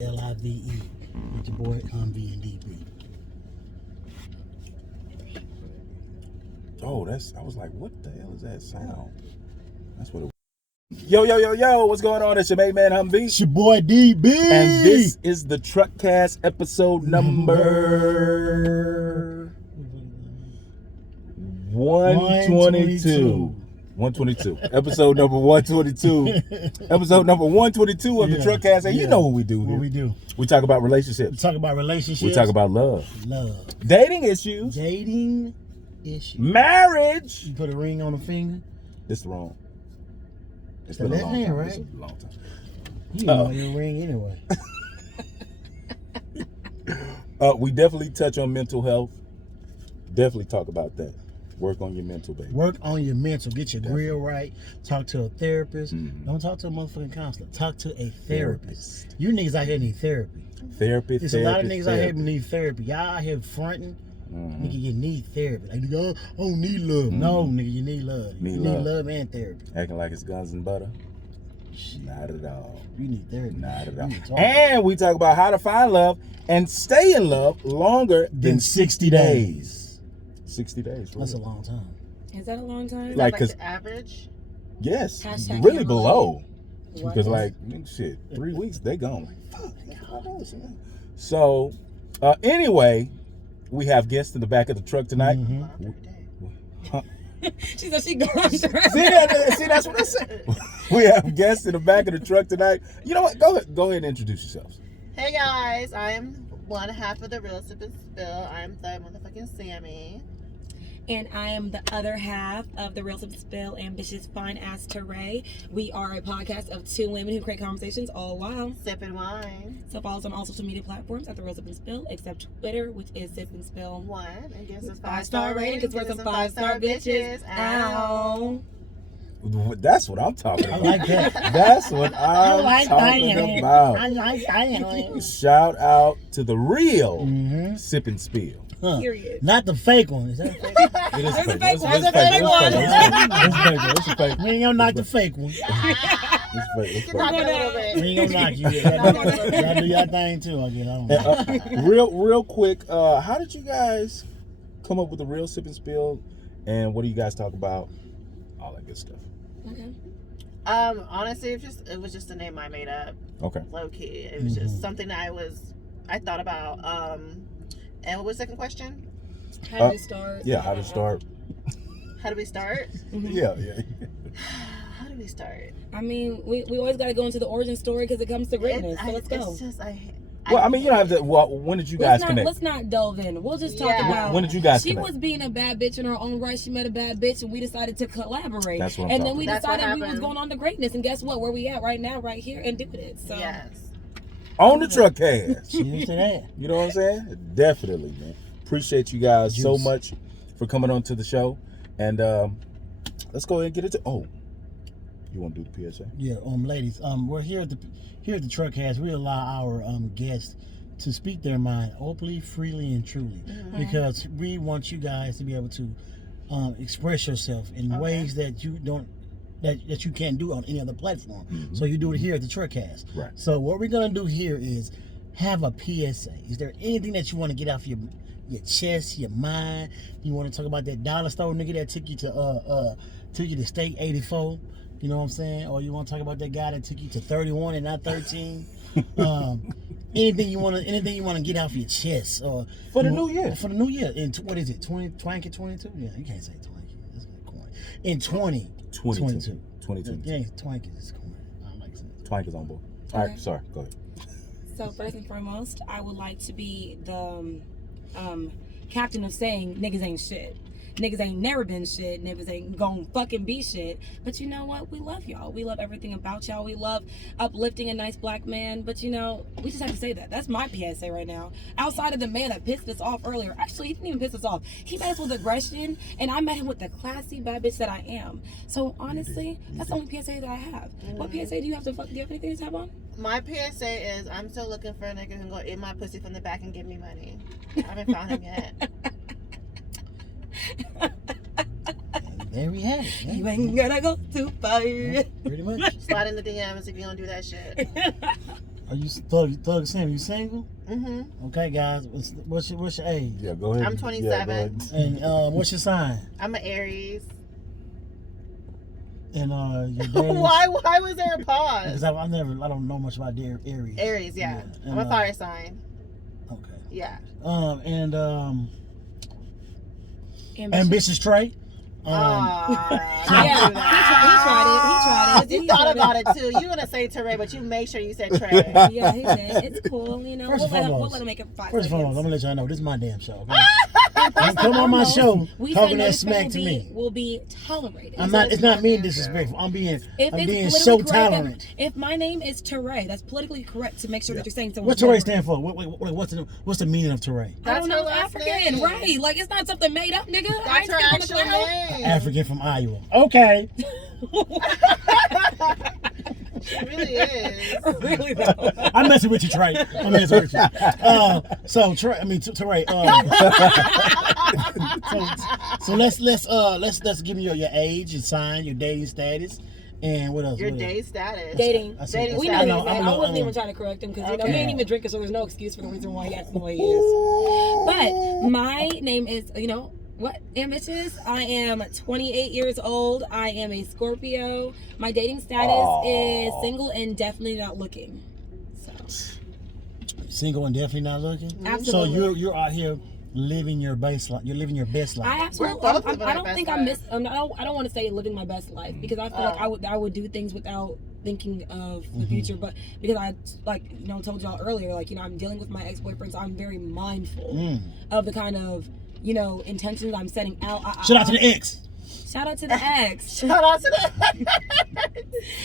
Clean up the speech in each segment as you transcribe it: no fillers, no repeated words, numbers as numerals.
LIVE with your boy V and DB. Oh, I was like, what the hell is that sound? That's what it was. Yo, what's going on? It's your main man Humvee. It's your boy DB. And this is the Truckcast episode number 122. 122. Episode number 122. Episode number 122 of the Truckcast. And you know what we do here. What we do? We talk about relationships. We talk about relationships. We talk about love. Dating issues. Marriage. You put a ring on the finger. It's wrong. It's been a long time. Right? It's a long time. You know your ring anyway. We definitely touch on mental health. Definitely talk about that. Work on your mental, baby. Work on your mental. Get your grill right. Talk to a therapist. Don't talk to a motherfucking counselor. Talk to a therapist. You niggas out here need therapy. There's a lot of niggas out here need therapy. Y'all out here fronting. Nigga, you need therapy. Like, nigga, I don't need love. No, nigga, you need love. You need love and therapy. Acting like it's guns and butter. Not at all. You need therapy. Not at all. And we talk about how to find love and stay in love longer than 60 days. 60 days. Really. That's a long time. Is that a long time? Like the average? Yes. Hashtag really below. What? Because like, shit, 3 weeks, they gone. Like, fuck. So, anyway, we have guests in the back of the truck tonight. She said she going See, that's what I said. We have guests in the back of the truck tonight. You know what? Go ahead and introduce yourselves. Hey guys, I'm one half of the Real Sip and Spill. I'm the motherfucking Sammy. And I am the other half of the Real Sip and Spill Ambitious Fine Ass Teray. We are a podcast of two women who create conversations all while sipping wine. So follow us on all social media platforms at the Real Sip and Spill, except Twitter, which is Sip and Spill. One, and give us a 5-star rating because we're some 5-star bitches. Ow. That's what I'm talking about. I like that. That's what I'm talking about. I like that. Shout out to the real Sip and Spill. Period. Not the fake one. Is that fake? It is There's a fake. fake one. There's a fake one. It's a fake. We ain't gonna knock the fake one. It's fake. Knock it a little bit. We ain't gonna knock you. Y'all do y'all thing too. I guess. Real quick, how did you guys come up with the Real Sip and Spill, and what do you guys talk about? All that good stuff. Okay. Honestly, it was just a name I made up. Okay. Low key. It was just something that I thought about. And what was the second question? How do we start? Yeah, how to start. How do we start? Yeah. How do we start? I mean, we always got to go into the origin story because it comes to greatness. So let's go. It's just, Well, I mean, you don't have to. Well, when did you guys connect? Let's not delve in. We'll just talk about. When did you guys She connect? was being a bad bitch in her own right. She met a bad bitch, and we decided to collaborate. That's what I'm And talking then we about. decided we was going on to greatness. And guess what? Where we at right now, right here, and doing it. So yes. On the Truckcast. Cheers to that. You know what I'm saying? Definitely, man. Appreciate you guys so much for coming on to the show. And let's go ahead and get into. Oh, you want to do the PSA? Yeah, ladies, we're here at the Truckcast. We allow our guests to speak their mind openly, freely, and truly, because we want you guys to be able to express yourself in ways that you don't. That you can't do on any other platform. So you do it here at the Truckcast. Right. So what we're gonna do here is have a PSA. Is there anything that you want to get off your chest, your mind? You want to talk about that dollar store nigga that took you to State 84? You know what I'm saying? Or you want to talk about that guy that took you to 31 and not 13? Anything you want to get off your chest, or For the new year. For the new year. In what is it? 22? Yeah, you can't say 20. That's corny. In 2022. 22. Yeah, Twank is corny. I don't like saying it. Twank is on board. All right, sorry. Go ahead. So first and foremost, I would like to be the captain of saying niggas ain't shit. Niggas ain't never been shit. Niggas ain't gon' fucking be shit. But you know what? We love y'all. We love everything about y'all. We love uplifting a nice black man. But you know, we just have to say that. That's my PSA right now. Outside of the man that pissed us off earlier. Actually, he didn't even piss us off. He met us with aggression, and I met him with the classy bad bitch that I am. So honestly, that's the only PSA that I have. What PSA do you have to fuck? Do you have anything to tap on? My PSA is I'm still looking for a nigga who can go eat my pussy from the back and give me money. I haven't found him yet. There we have it. You ain't gonna go too far. Pretty much. Slide in the DMs if you don't do that shit. Are you Thug Sam? You single? Mm-hmm. Okay, guys. What's your age? Yeah, go ahead. I'm Yeah, 27. go ahead. And what's your sign? I'm an Aries. And your days? Why was there a pause? Because I don't know much about Aries. Aries, yeah. And, I'm a fire sign. Okay. Yeah. And ambitious trait. Yeah, he tried it. You thought about it too. You want to say Teray, but you make sure you said Trey. Yeah, he did. It's cool, you know. First and We'll foremost, let him make it 5 First and foremost, I'm seconds. gonna let y'all know this is my damn show. Okay? Don't come on my show talking that smack to me. Will be tolerated. I'm not. It's not mean disrespectful. I'm being If so tolerant. If my name is Teray, that's politically correct to make sure that you're saying something. What's Teray stand for? What's the meaning of Teray? I don't know. That's her last African, name. right? Like it's not something made up, nigga. I That's ain't her speaking on the actual cloud. name. African from Iowa. Okay. She really is. Really though. I'm messing with you, Trey. I'm messing with you. So Trey, Teray. So let's give me your age, your sign, your dating status, and what else? Your What else? day status. Dating. I said- Dating We status. know I I know, wasn't even trying to correct him because you know he Okay. ain't even drinking, so there's no excuse for the reason why he acts the way he is. But my name is, what ambitious. I am 28 years old. I am a Scorpio. My dating status is single and definitely not looking. So Single and definitely not looking. absolutely. So you're out here living your best life. You're living your best life. I absolutely. We're both living I our don't best think I life. miss. I don't want to say living my best life because I feel like I would do things without thinking of the future. But because I told y'all earlier, I'm dealing with my ex-boyfriend, so I'm very mindful of the kind of intentions I'm setting out. Shout out to the ex. Shout out to the ex. Shout out to that.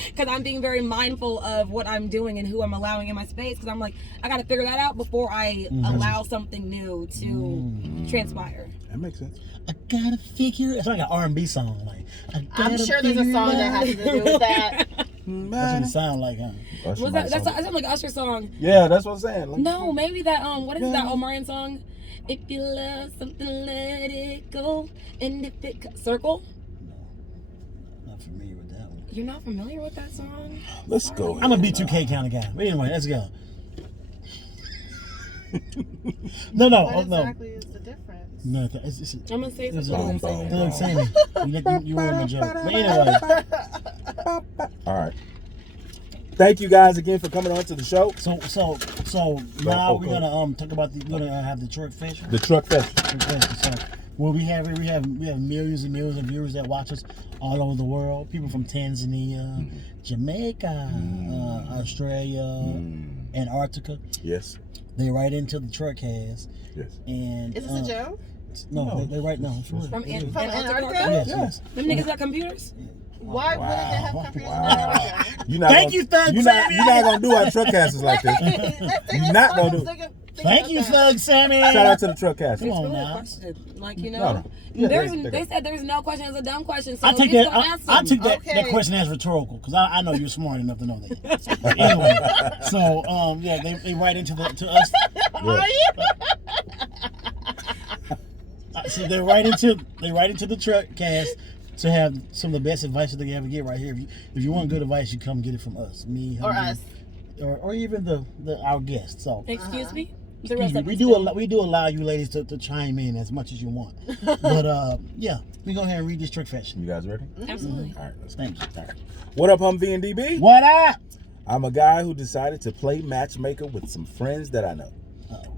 Because I'm being very mindful of what I'm doing and who I'm allowing in my space. Because I'm like, I got to figure that out before I allow something new to transpire. That makes sense. I gotta figure. It's like an R&B song. Like I'm sure there's a song that has to do with that. That's what it sound like, huh? Usher Was might that sound- sounds like an Usher song? Yeah, that's what I'm saying. Like, No, maybe that what is that Omarion song? If you love something, let it go. And if it circle. Not familiar with that one. You're not familiar with that song? let's go. I'm a B2K kind of guy. But anyway, let's go. No. What No. exactly is the difference? No, it's I'm gonna say it's something. Boom, Sammy. boom. you ruined my joke. But anyway, All right. Thank you guys again for coming on to the show. so now okay. we're gonna talk about we're gonna have the truck festival. The Truck Fest. So what we have here, we have millions and millions of viewers that watch us all over the world. People from Tanzania, Jamaica, Australia, Antarctica. Yes. They write into the truck cast. Yes. And Is this a joke? No, they write no. For real. From It is. Antarctica? Yes. Them niggas got computers? Why wouldn't they have computers in Wow. America? You're not Thank gonna, you, Thug you're Sammy. not gonna do our truck casters like this. You're not gonna do. Thank you, Thug Sammy. Shout out to the truck casters. Come on Really a now. question. No. Yeah, They said there's no question. It's a dumb question. So I take just that. don't ask I them. took that Okay. question as rhetorical because I know you're smart enough to know that. But anyway, so they write into to us. Are you? So they write into the truck cast to have some of the best advice that they ever get right here. If you want good advice, you come get it from us, me, Or Humvee, us. or even our guests. So Excuse me? excuse me, we do allow you ladies to chime in as much as you want. But yeah, we go ahead and read this truck fashion. You guys ready? Absolutely. All right. Let's Thank you. All right. What up, Humvee and DB? What up? I'm a guy who decided to play matchmaker with some friends that I know.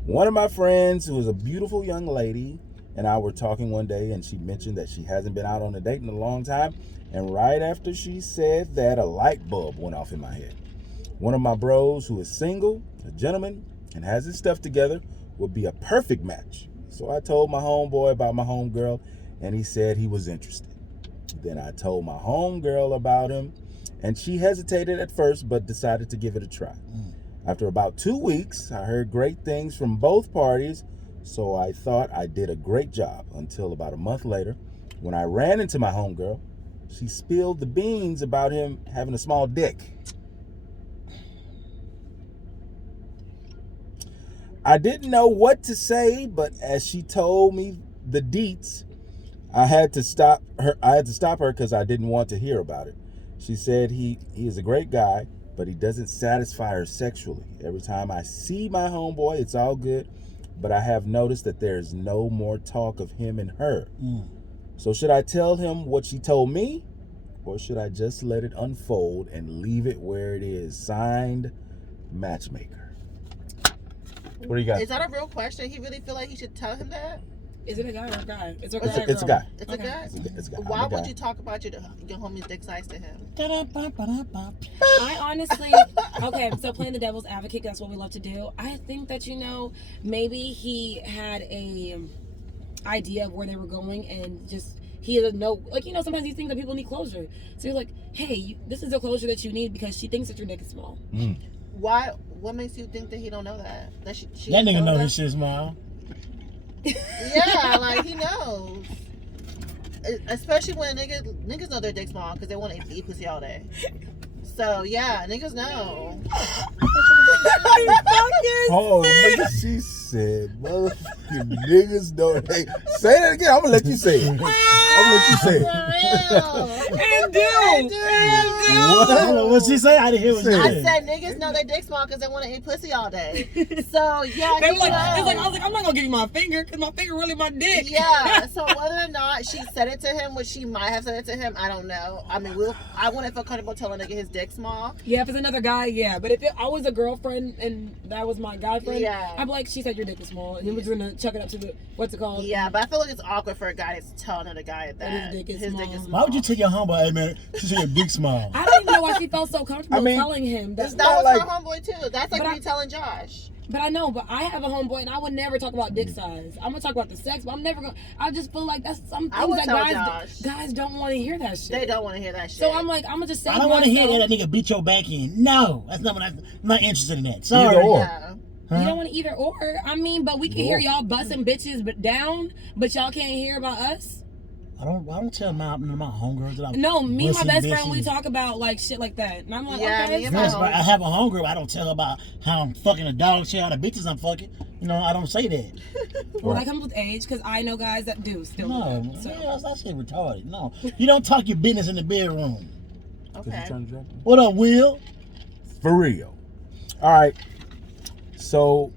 One of my friends, who is a beautiful young lady, and I were talking one day, and she mentioned that she hasn't been out on a date in a long time. And right after she said that, a light bulb went off in my head. One of my bros, who is single, a gentleman, and has his stuff together, would be a perfect match. So I told my homeboy about my homegirl, and he said he was interested. Then I told my homegirl about him, and she hesitated at first, but decided to give it a try. After about 2 weeks, I heard great things from both parties, so I thought I did a great job until about a month later, when I ran into my homegirl. She spilled the beans about him having a small dick. I didn't know what to say, but as she told me the deets, I had to stop her because I didn't want to hear about it. She said he is a great guy, but he doesn't satisfy her sexually. Every time I see my homeboy, it's all good, but I have noticed that there's no more talk of him and her. So should I tell him what she told me, or should I just let it unfold and leave it where it is? Signed, Matchmaker. What do you got? Is that a real question? He really feel like he should tell him that? Is it a guy or a guy? It's a guy. It's a guy. It's a guy? It's a guy. Why I'm a would guy. you talk about your homie's dick size to him? I honestly, okay, so playing the devil's advocate, that's what we love to do. I think that, maybe he had a idea of where they were going and just, he doesn't know, sometimes you think that people need closure. So you're like, hey, this is the closure that you need because she thinks that your dick is small. Why? What makes you think that he don't know that? That she That nigga know that? his shit small. Yeah, like he knows. Especially when niggas know their dick small because they want to eat pussy all day. So yeah, niggas know. Oh, nigga, she said, motherfucking niggas don't hate. Say that again. I'm gonna let you say it. I'm gonna let you say it. And do. What she say? I didn't hear what she I said. said niggas know their dick small because they want to eat pussy all day. So yeah, They he were like, knows. I was like, I'm not gonna give you my finger because my finger really my dick. Yeah, so whether or not she said it to him, which she might have said it to him, I don't know. I mean, I wouldn't feel comfortable telling a nigga his dick small. Yeah, if it's another guy, yeah. But if I was a girlfriend and that was my guy friend, Yeah. I'd be like, she said your dick is small, and then we're just gonna chuck it up to the what's it called? Yeah, but I feel like it's awkward for a guy to tell another guy that his dick is small. Why would you tell your homeboy, hey man, she said your dick small? I don't even know why she felt so comfortable I mean, telling him that. That was like- her homeboy too. That's like But me telling Josh. But I know, but I have a homeboy, and I would never talk about dick size. I'm gonna talk about the sex, but I'm never gonna. I just feel like that's some I things would that tell guys don't want to hear that shit. They don't want to hear that shit. So I'm like, I'm gonna just say. I don't want to hear that nigga beat your back in. No, that's not what I'm not interested in that. Sorry. Either or. Yeah. Huh? You don't want to either or. I mean, but we can hear y'all busting bitches but down, but y'all can't hear about us. I don't tell my homegirls that I'm No, me and my busting best friend, we bitches. talk about like shit like that, and I'm like, Yeah, okay, me it's and my Yes, fine. but I have a homegirl, but I don't tell her about how I'm fucking a dog shit out of bitches I'm fucking. I don't say that. Well, that comes with age, because I know guys that do still No, do that. So. yeah, that shit retarded. No, you don't talk your business in the bedroom. Okay. What up, Will? For real. All right. So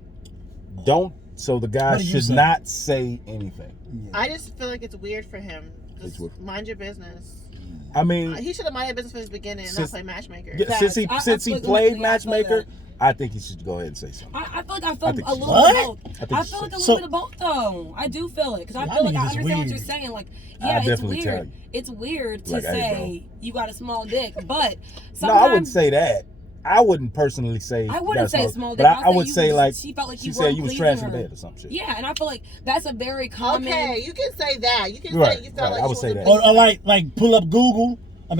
the guy What do you should say? not say anything. I just feel like it's weird for him. It's Just weird. mind your business. I mean, He should have minded business from the beginning and not Since- play matchmaker. yeah, Facts. since he I since he feel- played honestly, I feel matchmaker, that. I think he should go ahead and say something. I feel like I I feel think a so. little What? bit of both. I think I so. feel like a So- little bit of both though. I do feel it because I Y'all feel like I niggas is understand what weird. you're saying. Like, I yeah, it's definitely tell weird. you. It's weird to Like, hey, say you got a small dick, but No, sometimes I wouldn't say that. I wouldn't personally say. I wouldn't say small dick. but I'll I say would you say just- like she felt like she you said weren't you was pleasing trash in her. bed or some shit. Yeah, and I feel like that's a very common. Okay, you can say that. You can Right, say you felt right, like I would she say wasn't that. Or like pull up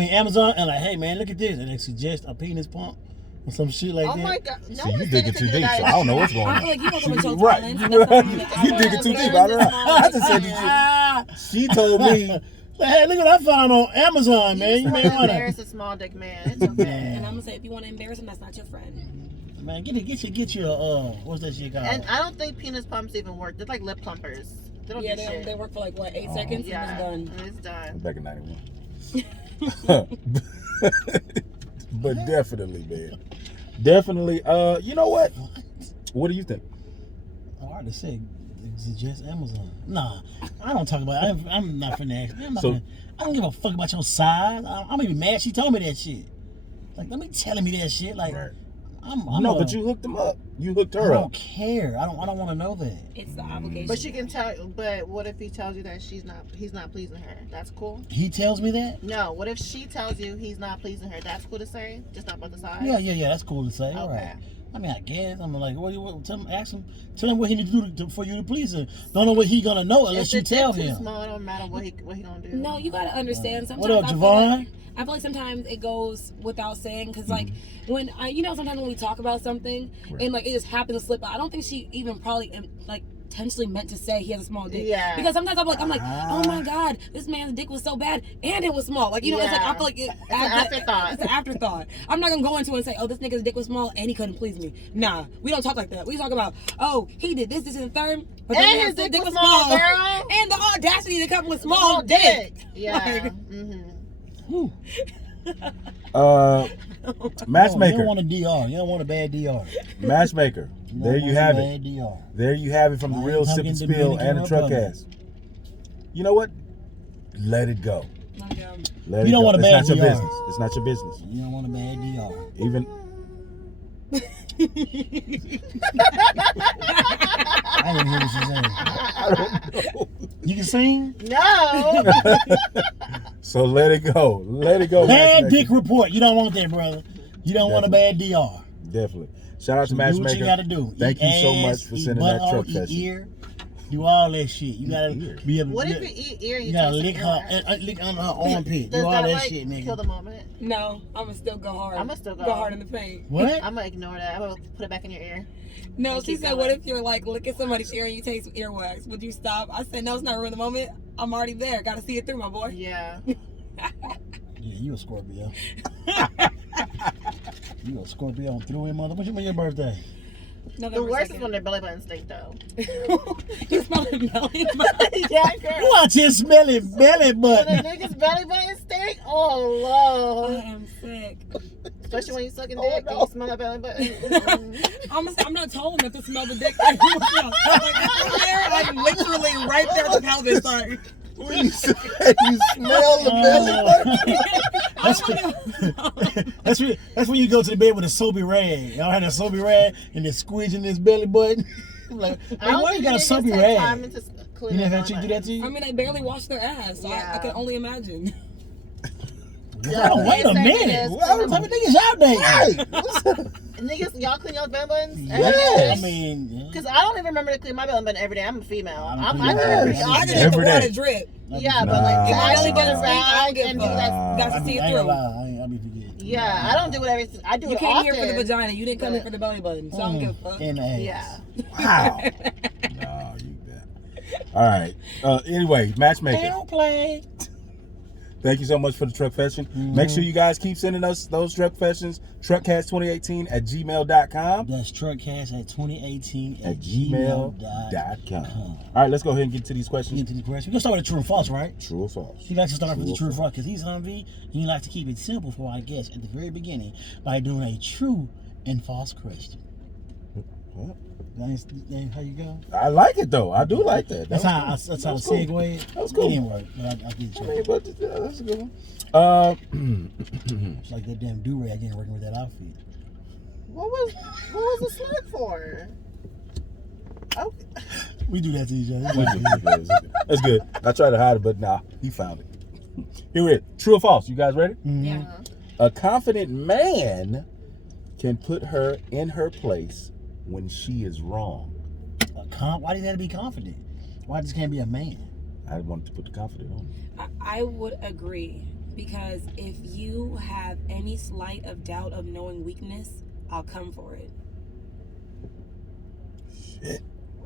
Amazon, and like, hey man, look at this, and they suggest a penis pump or some shit like Oh that. my god! No See, one you said digging anything too to deep, that. so I don't know what's going I feel on. like you don't come with your Right, talents. you That's something that I you would digging too deep. understand. I just said that she told me. Like, hey, look what I found on Amazon, man. You You may just wanna, embarrass a small dick man. It's okay. And I'm gonna say, if you want to embarrass him, that's not your friend. man, get your what's that shit called? And I don't think penis pumps even work. They're like lip plumpers. They don't Yeah, do they shit. work for like what 8 Oh. seconds Yeah, and and it's done. Back in '91. But definitely, man. Definitely. You know what? What do you think? I already said suggest Amazon. Nah, I don't talk about. I'm not finna ask. I don't give a fuck about your size. I'm gonna be mad. She told me that shit. Like, let me telling me that shit. Like, Right. I'm No, but you hooked him up. You hooked I her don't up. care. I don't want to know that. it's the obligation. But she can tell. But what if he tells you that he's not pleasing her? That's cool. He tells me that. No. What if she tells you he's not pleasing her? That's cool to say. Just not about the size. Yeah. That's cool to say. All Okay. right. I mean, I guess I'm like, tell him what he need to do for you to please him. Don't know what he gonna know unless you If the tell dick too him. small, it don't matter what he gonna do. No, you gotta understand. Sometimes What up, I feel Javon? I feel like sometimes it goes without saying, because like Mm-hmm. when sometimes when we talk about something and like it just happens to slip out. I don't think she even probably like intentionally meant to say he has a small dick. Yeah. Because sometimes I'm like, oh my god, this man's dick was so bad and it was small. Like, it's like, I feel like It's an afterthought. It's an afterthought. I'm not gonna go into it and say, oh, this nigga's dick was small and he couldn't please me. Nah, we don't talk like that. We talk about, oh, he did this, and the third, but And then his the dick was small, girl. and the audacity to come with small dick. Yeah. Like, Mm-hmm. Whew. Matchmaker. You don't want a DR. You don't want a bad DR. Matchmaker. There you have it. Bad DR. There you have it from the real Sip and Spill and the Truckcast. You know what? Let it go. Let You don't want a bad It's not your DR. business. It's not your business. You don't want a bad DR. Even I didn't hear what you saying. I don't know. You can sing? No. So let it go. Let it go. Bad Matchmaker. dick report. You don't want that, brother. You don't want a bad DR. Definitely. Shout out to Do Matchmaker. what you gotta do. Thank Eat you so ass, much for eat sending that butthole, truck eat session. ear. Do all that shit. You gotta Ear. be able. What if you eat ear and You you gotta taste lick the her, ear? lick on her armpit. Does Do all that that like shit, nigga. kill the moment? No, I'ma still go hard. I'ma still go. Go hard in the paint. What? I'm gonna ignore that. I'm gonna put it back in your ear. No, And she keep said, going. what if you're like licking somebody's ear and you taste earwax? Would you stop? I said, no, it's not ruin the moment. I'm already there. Gotta see it through, my boy. Yeah. Yeah, you a Scorpio. You a Scorpio through him, mother. When's your birthday? The November worst is 2nd. when their belly button stink though. You smell it belly button. Yeah, girl. You out here smelling belly When a button. nigga's belly button stink, oh I lord. am sick. Especially when you sucking Oh, dick no. and you smell that belly button. Mm-mm. I'm not told not to smell the dick. Like, it's there, like literally right there at the pelvis. Like, When you said you smell the belly button. That's when you go to the bed with a soapy rag. Y'all had a soapy rag and then squeezing this belly button. I'm like, I hey, don't why you think got a niggas soapy take rag? time into You cleaning never their had chick do that to you? I mean, they barely wash their ass, so I Yeah. can only imagine. Oh, wait a Niggas say minute. niggas What type of niggas y'all dating? Niggas, y'all clean y'all belly buttons? Yeah, I mean, yeah. Because I don't even remember to clean my belly button every day. I'm a female. I don't I clean clean my it pretty belly I button can often. let the Every day. water drip. Yeah, but Nah. like, If my I belly should button get a stink, I rag don't give and a do fuck. that. Got to I see ain't it gonna through. lie, I'll be forgetting. Yeah, I don't do whatever. I do You it came often. here for the vagina. You didn't come here for the belly button, so I don't give a fuck. And the ass. Yeah. Wow. No, you bet. All right. Anyway, They Matchmaker. don't play. Thank you so much for the truck fashion. Make sure you guys keep sending us those truck fashions. Truckcast2018 at gmail.com. That's truckcast at 2018 At gmail.com. All right, let's go ahead and get to these questions. Get to the question. We're gonna start with the true and false, right? True or false? He likes to start off with the True or true or false because he's Humvee and he likes to keep it simple for our guests at the very beginning by doing a true and false question. What? That how you go? I like it though. I do like that. That's how the That was segue. That was cool. It didn't work, but I did I try. mean, but that's a good one. It's like that damn do-rag ain't working with that outfit. What was the slug for? Okay. We do that to each other. That's good. I tried to hide it, but nah, he found it. Here it is. True or false? You guys ready? Mhm. Yeah. A confident man can put her in her place when she is wrong. Why do you have to be confident? Why just can't be a man? I wanted to put the confident on. I would agree, because if you have any slight of doubt of knowing weakness, I'll come for it. Shit.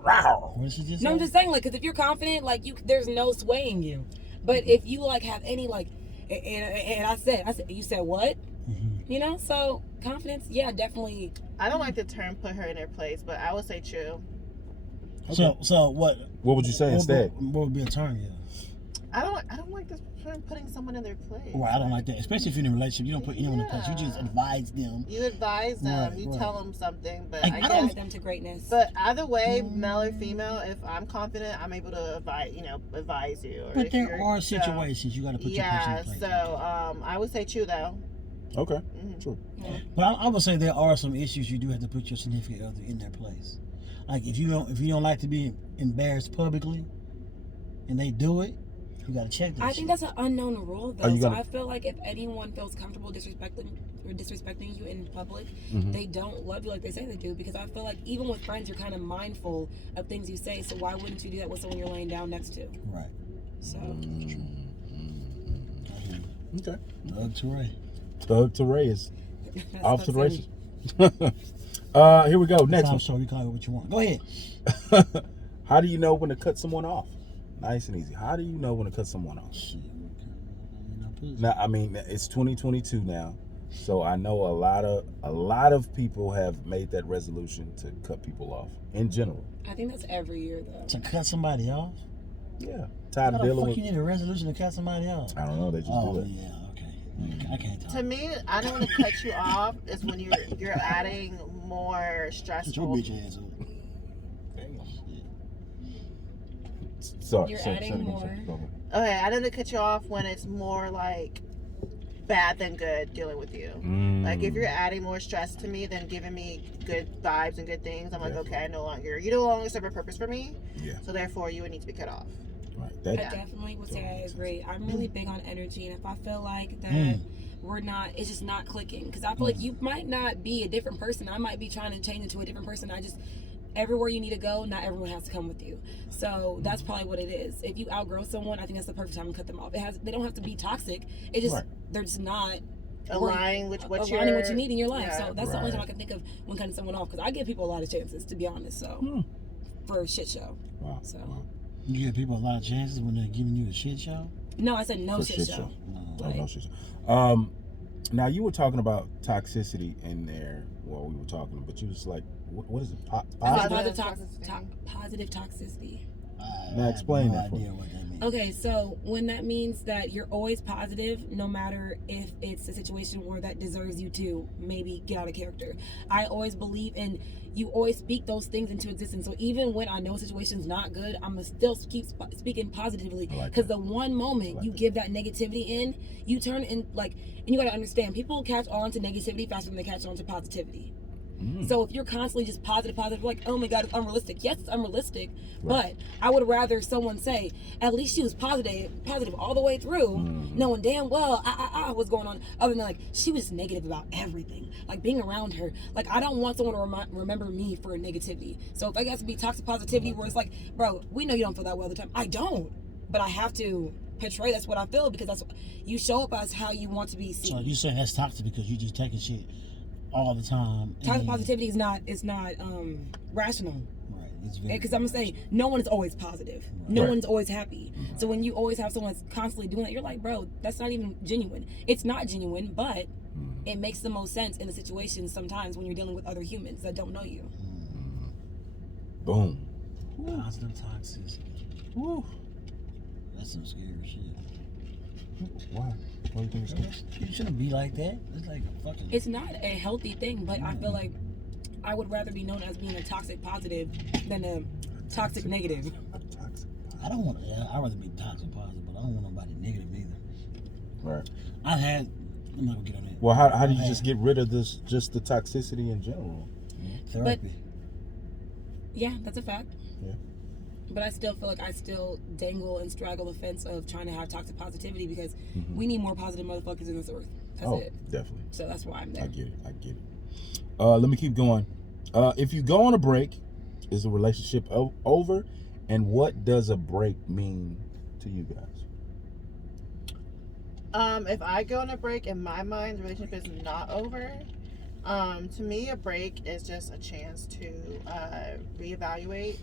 Wow. What did she just No, say? I'm just saying, like, because if you're confident, like, there's no swaying you. But if you like have any like, and I said, you said what? Mm-hmm. You know, so confidence, yeah, definitely. I don't like the term "put her in her place," but I would say true. So what? What would you say instead? What would be a term? Yeah. I don't like this term putting someone in their place. Right, I don't like that. Especially if you're in a relationship, you don't put anyone in place. You just advise them. You advise them. Right, You right. tell them something, but Like, I I guess. don't- Guide them to greatness. But either way, male or female, if I'm confident, I'm able to advise you. Or But if there you're- are so- situations you got to put your person Yeah, in place. so I would say true though. Okay. Mhm. True. But I would say there are some issues you do have to put your significant other in their place. Like if you don't like to be embarrassed publicly, and they do it, you got to check that. I think that's an unknown rule, Are though. you So gonna- I feel like if anyone feels comfortable disrespecting you in public, Mhm. they don't love you like they say they do. Because I feel like even with friends, you're kind of mindful of things you say. So why wouldn't you do that with someone you're laying down next to? Right. So Okay. Doug Teray. Tug to Ray is that's off to the what I'm races. saying. Here we go. Next Next time one. show you call it what you want. Go ahead. How do you know when to cut someone off? Nice and easy. How do you know when to cut someone off? Shit. Now, I mean, it's 2022 now, so I know a lot of people have made that resolution to cut people off in general. I think that's every year, though. To cut somebody off? Yeah, How tired the of dealing fuck with. you need a resolution to cut somebody off? I don't know. They just Oh do it. yeah, okay. I can't talk. To me, I don't want to cut you off. Is when you're adding more Shut stressful. your bitch ass up. Sorry, You're say it adding again, more. sorry. Go ahead. Okay, I don't want to cut you off when it's more like bad than good dealing with you. Like if you're adding more stress to me than giving me good vibes and good things, I'm like, okay, you no longer serve a purpose for me. Yeah. So therefore, you would need to be cut off. Right. I That, definitely would say I agree. I'm really big on energy, and if I feel like that we're not, it's just not clicking. Because I feel like you might not be a different person. I might be trying to change into a different person. Everywhere you need to go, not everyone has to come with you. So that's probably what it is. If you outgrow someone, I think that's the perfect time to cut them off. They don't have to be toxic. It just they're just not Aligning with what you need in your life. Yeah. So that's the only time I can think of when cutting someone off, because I give people a lot of chances, to be honest. So for a shit show. wow. So Wow. You give people a lot of chances when they're giving you a shit show. no, I said no For shit shit show. Oh, no shit show. Now you were talking about toxicity in there while we were talking, but you was like, what is it? Positive Positive toxicity. Now explain I that have for no me. idea what that means. Okay, so when that means that you're always positive, no matter if it's a situation where that deserves you to maybe get out of character. I always believe in you always speak those things into existence. So even when I know a situation's not good, I'm gonna still keep speaking positively. Because the one moment you give that negativity in, you turn in and you gotta understand, people catch on to negativity faster than they catch on to positivity. So if you're constantly just positive, like, oh my God, it's unrealistic. Yes, it's unrealistic, but I would rather someone say, at least she was positive all the way through, knowing damn well what's going on, other than like, she was negative about everything. Like being around her, like I don't want someone to remember me for negativity. So if I got to be toxic positivity where it's like, bro, we know you don't feel that way all the time. I don't, but I have to portray that's what I feel, because that's you show up as how you want to be seen. So you saying that's toxic because you just taking shit all the time. Toxic positivity is not rational. Right. It's very. Because I'm gonna say no one is always positive. No one's always happy. So when you always have someone that's constantly doing that, you're like, bro, that's not even genuine. It's not genuine, but it makes the most sense in the situation sometimes when you're dealing with other humans that don't know you. Boom. Positive toxicity. Woo. That's some scary shit. Why? Why do you think it's You shouldn't be like that. It's like a fucking. It's not a healthy thing, but I feel like I would rather be known as being a toxic positive than a toxic negative. toxic? I don't want. Yeah, I'd rather be toxic positive, but I don't want nobody negative either. Right. I'm not gonna get on that. Well, how do you just get rid of just the toxicity in general? Therapy. Yeah, that's a fact. Yeah. But I still feel like I still dangle and straddle the fence of trying to have toxic positivity, because we need more positive motherfuckers in this earth. That's it. Definitely. So that's why I'm there. I get it. Let me keep going. If you go on a break, is the relationship over? And what does a break mean to you guys? If I go on a break, in my mind, the relationship is not over. To me, a break is just a chance to reevaluate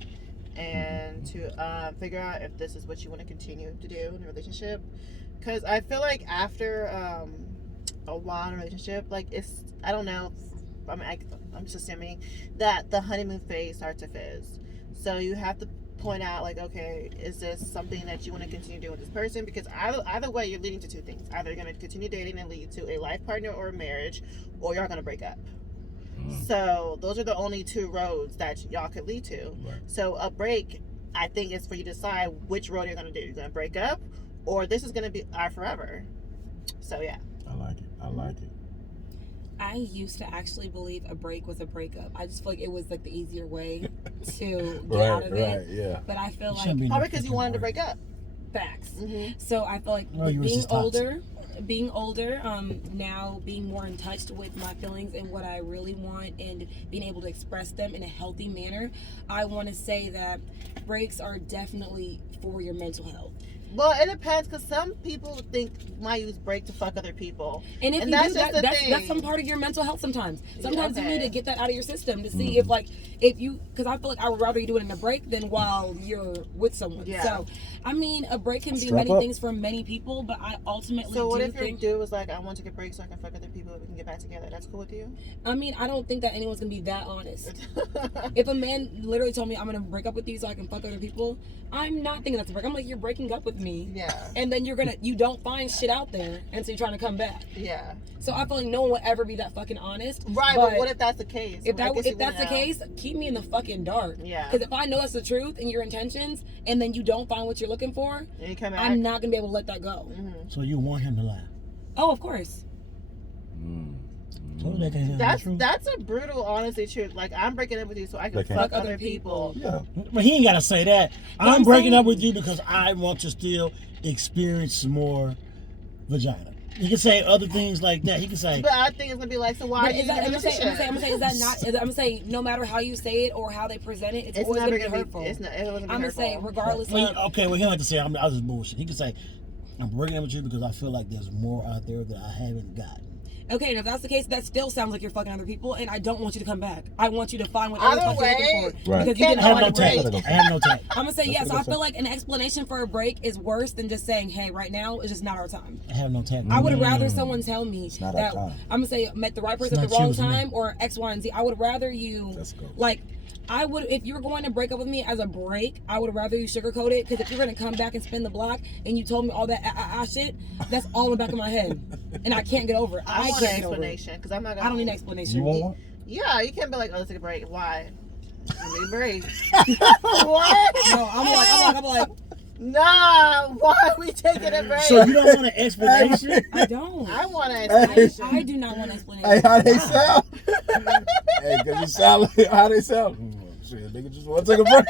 and to figure out if this is what you want to continue to do in a relationship. Because I feel like after a while in a relationship, like I don't know, I'm just assuming that the honeymoon phase starts to fizz. So you have to point out, like, okay, is this something that you want to continue doing with this person? Because either way, you're leading to two things. Either you're going to continue dating and lead to a life partner or a marriage, or you're going to break up. So those are the only two roads that y'all could lead to. Right. So a break, I think, is for you to decide which road you're going to do. You're going to break up, or this is going to be our forever. So yeah. I like it. I used to actually believe a break was a breakup. I just feel like it was like the easier way to get out of it. Yeah. But I feel like Probably because you wanted to break up. facts. Mm-hmm. So I feel like you was being older, now being more in touch with my feelings and what I really want, and being able to express them in a healthy manner, I want to say that breaks are definitely for your mental health. Well, it depends, because some people might use break to fuck other people. And if you that's do just that, the that's thing. some part of your mental health sometimes. Sometimes you Okay. need to get that out of your system to see because I feel like I would rather you do it in a break than while you're with someone. Yeah. So, I mean, a break can be Strap many up. things for many people, but I ultimately So what do if your think, dude was like, I want to take a break so I can fuck other people and we can get back together? That's cool with you? I mean, I don't think that anyone's going to be that honest. If a man literally told me I'm going to break up with you so I can fuck other people, I'm not thinking that's a break. I'm like, you're breaking up with with me. Yeah. And then you don't find shit out there, and so you're trying to come back. Yeah. So I feel like no one will ever be that fucking honest. Right, but what if that's the case? If that's the case, keep me in the fucking dark. Yeah. Because if I know that's the truth and your intentions, and then you don't find what you're looking for, and you come back, I'm not gonna be able to let that go. Mm-hmm. So you want him to lie? Oh, of course. So that can handle That's a brutal honesty truth. Like, I'm breaking up with you so I can fuck other people. Yeah. But he ain't gotta say that. I'm breaking up with you because I want to still experience some more vagina. He can say other things like that. He can say. But I think it's gonna be like, so why are you in a relationship? I'm gonna say, is that not? I'm gonna say, no matter how you say it or how they present it, it's always never gonna be hurtful. It's not. It wasn't I'm gonna say, regardless of. Okay, well, he don't have to say. I was just bullshit. He can say, I'm breaking up with you because I feel like there's more out there that I haven't gotten. Okay, and if that's the case, that still sounds like you're fucking other people, and I don't want you to come back. I want you to find what other fuck you're looking for. Right. Because you didn't I have find no a break. tact. I have no tact. I'm gonna say yes. I feel like an explanation for a break is worse than just saying, "Hey, right now it's just not our time." I have no tact. I would rather someone tell me not that our time. I'm gonna say met the right person It's at the not wrong choosing me. time or X, Y, and Z. I would rather you Let's go. like. I would, if you're going to break up with me as a break, I would rather you sugarcoat it. Because if you're going to come back and spin the block and you told me all that shit, that's all in the back of my head, and I can't get over it. I want can't an get over it. explanation because I'm not gonna. I don't need an explanation. You want one? Yeah, you can't be like, oh, let's take a break. Why? I need a break. What? No, I'm like, Nah, why are we taking a break? So you don't want an explanation? I don't. I want an explanation. I do not want an explanation. Hey, how they sound? Hey, cause it sound like how they sound. Shit, nigga just want to take a break.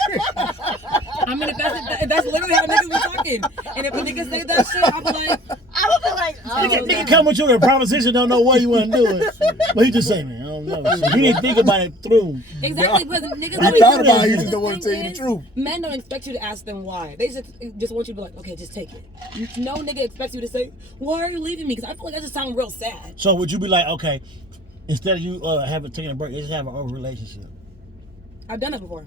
I mean, if that's literally how niggas be talking. And if a nigga say that shit, I'll be like, I would be like, oh, Nigga come with you with a proposition, don't know what you want to do it. But he just saying, I don't know. So he didn't think about it through. exactly, because niggas I don't thought about it, expect- you just don't want to tell you the thing truth. is, Men don't expect you to ask them why. They just want you to be like, okay, just take it. No nigga expects you to say, why are you leaving me? Because I feel like that just sounds real sad. So would you be like, okay, instead of you having taking a break, just have an open relationship? I've done it before.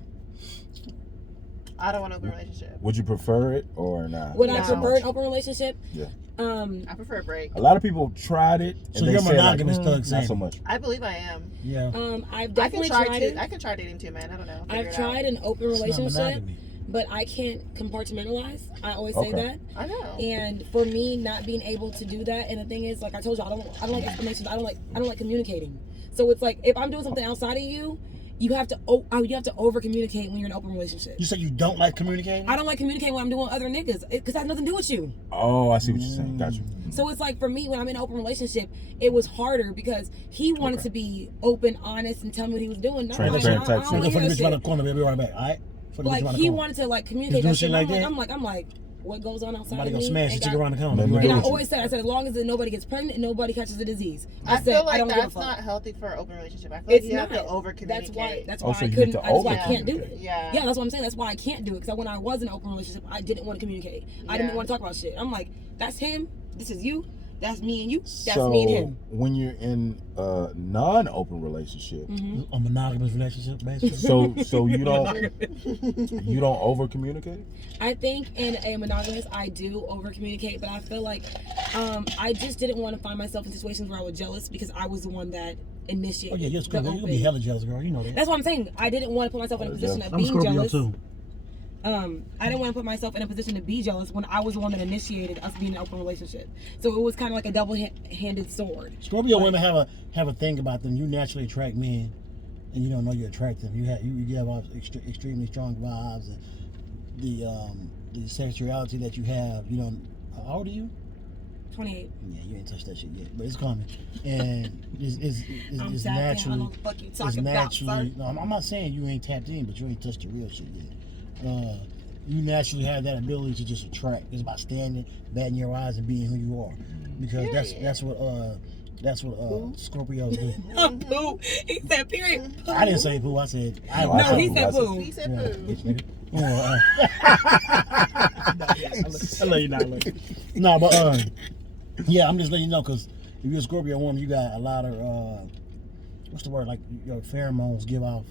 I don't want an open relationship. Would you prefer it or not? Would No. I prefer an open relationship? Yeah. I prefer a break. A lot of people tried it. And So they you're said, monogamous, like, Thug not Sam. so much. I believe I am. Yeah. I've I can definitely try tried too. it. I can try dating too, man. I don't know. Figure I've it tried out. an open It's not relationship, monogamy. but I can't compartmentalize. I always say Okay. that. I know. And for me, not being able to do that, and the thing is, like I told you, I don't like explanations. I don't like communicating. So it's like if I'm doing something outside of you, you have to over communicate when you're in an open relationship. You said you don't like communicating? I don't like communicating when I'm doing with other niggas because that has nothing to do with you. Oh, I see what you're saying. Got you. So it's like for me when I'm in an open relationship, it was harder because he wanted to be open, honest, and tell me what he was doing. No, Transparent type I shit. don't For hear the that bitch around the shit. corner, baby, right back. All right? For the bitch Like around the he corner. wanted to like communicate do that shit shit. like that? I'm like, what goes on outside Somebody of gonna me? smash the ain't chick got- around the corner. Let You me right And I with back. you. always said, as long as nobody gets pregnant and nobody catches the disease. I said, feel like don't give a that's fuck. not healthy for an open relationship. I feel It's like you not. have to over communicate. That's Oh, why so I you couldn't. need to That's why I can't do it. Yeah. Yeah, that's what I'm saying. That's why I can't do it. Because when I was in an open relationship, I didn't want to communicate. I didn't Yeah. want to talk about shit. I'm like, that's him. This is you. That's me and you. That's So me and him. when you're in a non-open relationship, A monogamous relationship, basically. so you don't over communicate. I think in a monogamous, I do over communicate, but I feel like I just didn't want to find myself in situations where I was jealous because I was the one that initiated. Oh, yeah, you're the Scorpio. You'll be open. hella jealous, girl. You know that. That's what I'm saying. I didn't want to put myself in a position of I'm being Scorpio, jealous. too. I didn't want to put myself in a position to be jealous when I was the one that initiated us being in an open relationship. So it was kind of like a double-handed sword. Scorpio women have a thing about them. You naturally attract men, and you don't know you attract them. You give off extremely strong vibes, and the sexuality that you have. You don't. How old are you? 28. Yeah, you ain't touched that shit yet, but it's coming, and I'm it's tapped in. I naturally. know what the fuck you It's talking about, sir. naturally. No, I'm not saying you ain't tapped in, but you ain't touched the real shit yet. You naturally have that ability to just attract. It's about standing, batting your eyes, and being who you are, because that's what Scorpios do. Pooh. He said period. Pooh. I didn't say poo. I said I No, No, he Pooh. said I said- poo. He said Yeah, poo. bitch, nigga. I love you not. No, but yeah, I'm just letting you know because if you're a Scorpio woman, you got a lot of what's the word? Like your pheromones give off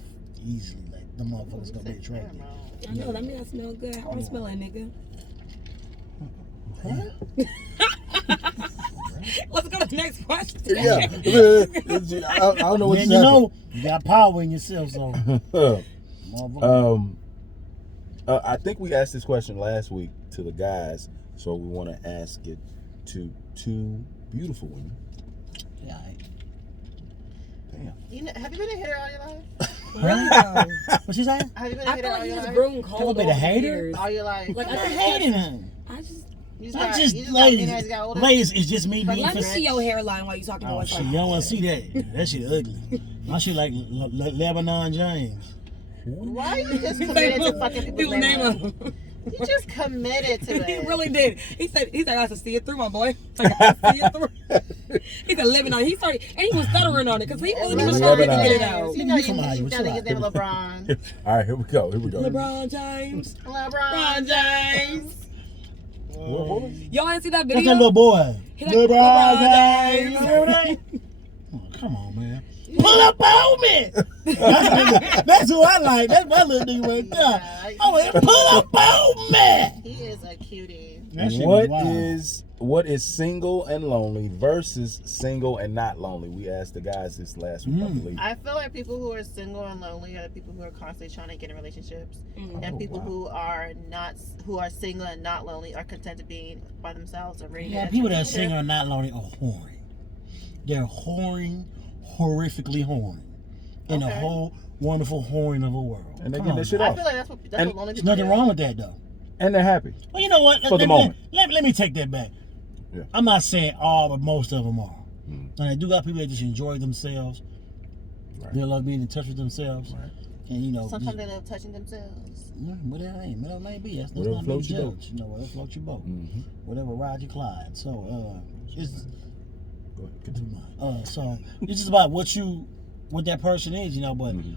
easily. Like the motherfuckers gonna be attracted. I know, that means I smell good. How I smell that, nigga? Let's go to the next question. Yeah, I don't know what Man, just you know you got power in yourself, so happened. motherfucker. I think we asked this question last week to the guys. So we want to ask it to two beautiful women. Yeah. Damn. You know, have you been a hater all your life? Really though. What she saying? Have you been a I hater feel all like he your was life? grown Talk cold about a over the hater? years. All your life. Like, I'm I not think hating him. I just You just Not got, just you just got ladies. mean as you got older. Ladies, it's just me but being let me for. see your hairline while you talking to Oh us. shit, y'all want to see that? That shit ugly. My shit like Lebanon James. Why are you just committed to fucking people's People name names? him. You just committed to He it. really did. He said I got to see it through, my boy. I got to see it through. He said Lebanon. He started and he was stuttering on it because he wasn't even trying to Lebanon. get it out. You know You from you Iowa, got chill niggas out. named LeBron. All right, here we go. LeBron James. LeBron. James. What was it? Y'all ain't see that What's video? that little boy? He like, LeBron James. Remember that? Oh, come on, man. Pull up on me. That's who I like. That's my little nigga right there. Yeah, Oh, man, pull up on me. He is a cutie. That shit What was wild. what is single and lonely versus single and not lonely? We asked the guys this last week, I believe. I feel like people who are single and lonely are the people who are constantly trying to get in relationships, and people who are single and not lonely are content to being by themselves or ready. Yeah, people that are single and not lonely are whoring. They're whoring, horrifically whoring. In a Okay. whole wonderful whoring of a world. And they Come get on, their shit man. I off. feel like that's what And lonely There's people nothing do. wrong with that, though. And they're happy. Well, you know what? For the moment. Let me take that back. Yeah. I'm not saying all, but most of them are. Mm. And I do got people that just enjoy themselves. Right. They love being in touch with themselves. Right. And, you know, Sometimes they love touching themselves. whatever it may be. That's Whatever not floats being your boat. judged. You know, whatever floats your boat. Mm-hmm. Whatever ride you Clyde. So, it's... Go ahead, continue. So it's just about what that person is, you know. But Mhm.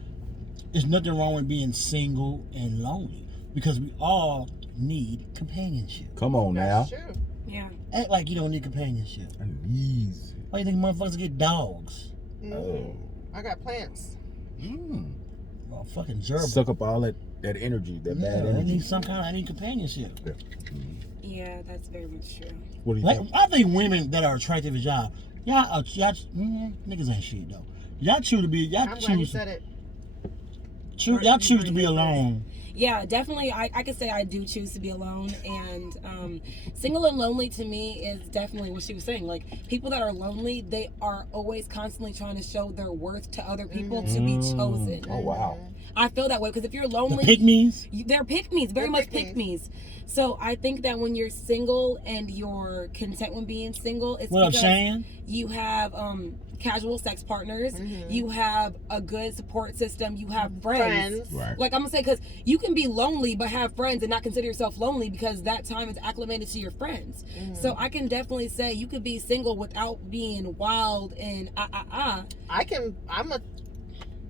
there's nothing wrong with being single and lonely because we all need companionship. Come on now. That's true. Yeah. Act like you don't need companionship. Easy. Why you think motherfuckers get dogs? Oh. I got plants. Well, fucking gerbil. Suck up all that energy, that Yeah, bad I energy. need I need companionship. Yeah, that's very much true. What do you Like, think? I think women that are attractive as y'all niggas ain't shit though. Y'all choose to be I'm glad you said it. y'all choose to be alone. Yeah, definitely. I can say I do choose to be alone, and single and lonely to me is definitely what she was saying. Like, people that are lonely, they are always constantly trying to show their worth to other people to be chosen. Oh, wow. I feel that way because if you're The lonely, pygmies. they're pick-me's, very They're much pick-me's. pick-me's. So I think that when you're single and you're content with being single, it's What up, because Shane? you have casual sex partners, you have a good support system, you have friends. Right. Like I'm gonna say, because you can be lonely but have friends and not consider yourself lonely because that time is acclimated to your friends. So I can definitely say you could be single without being wild and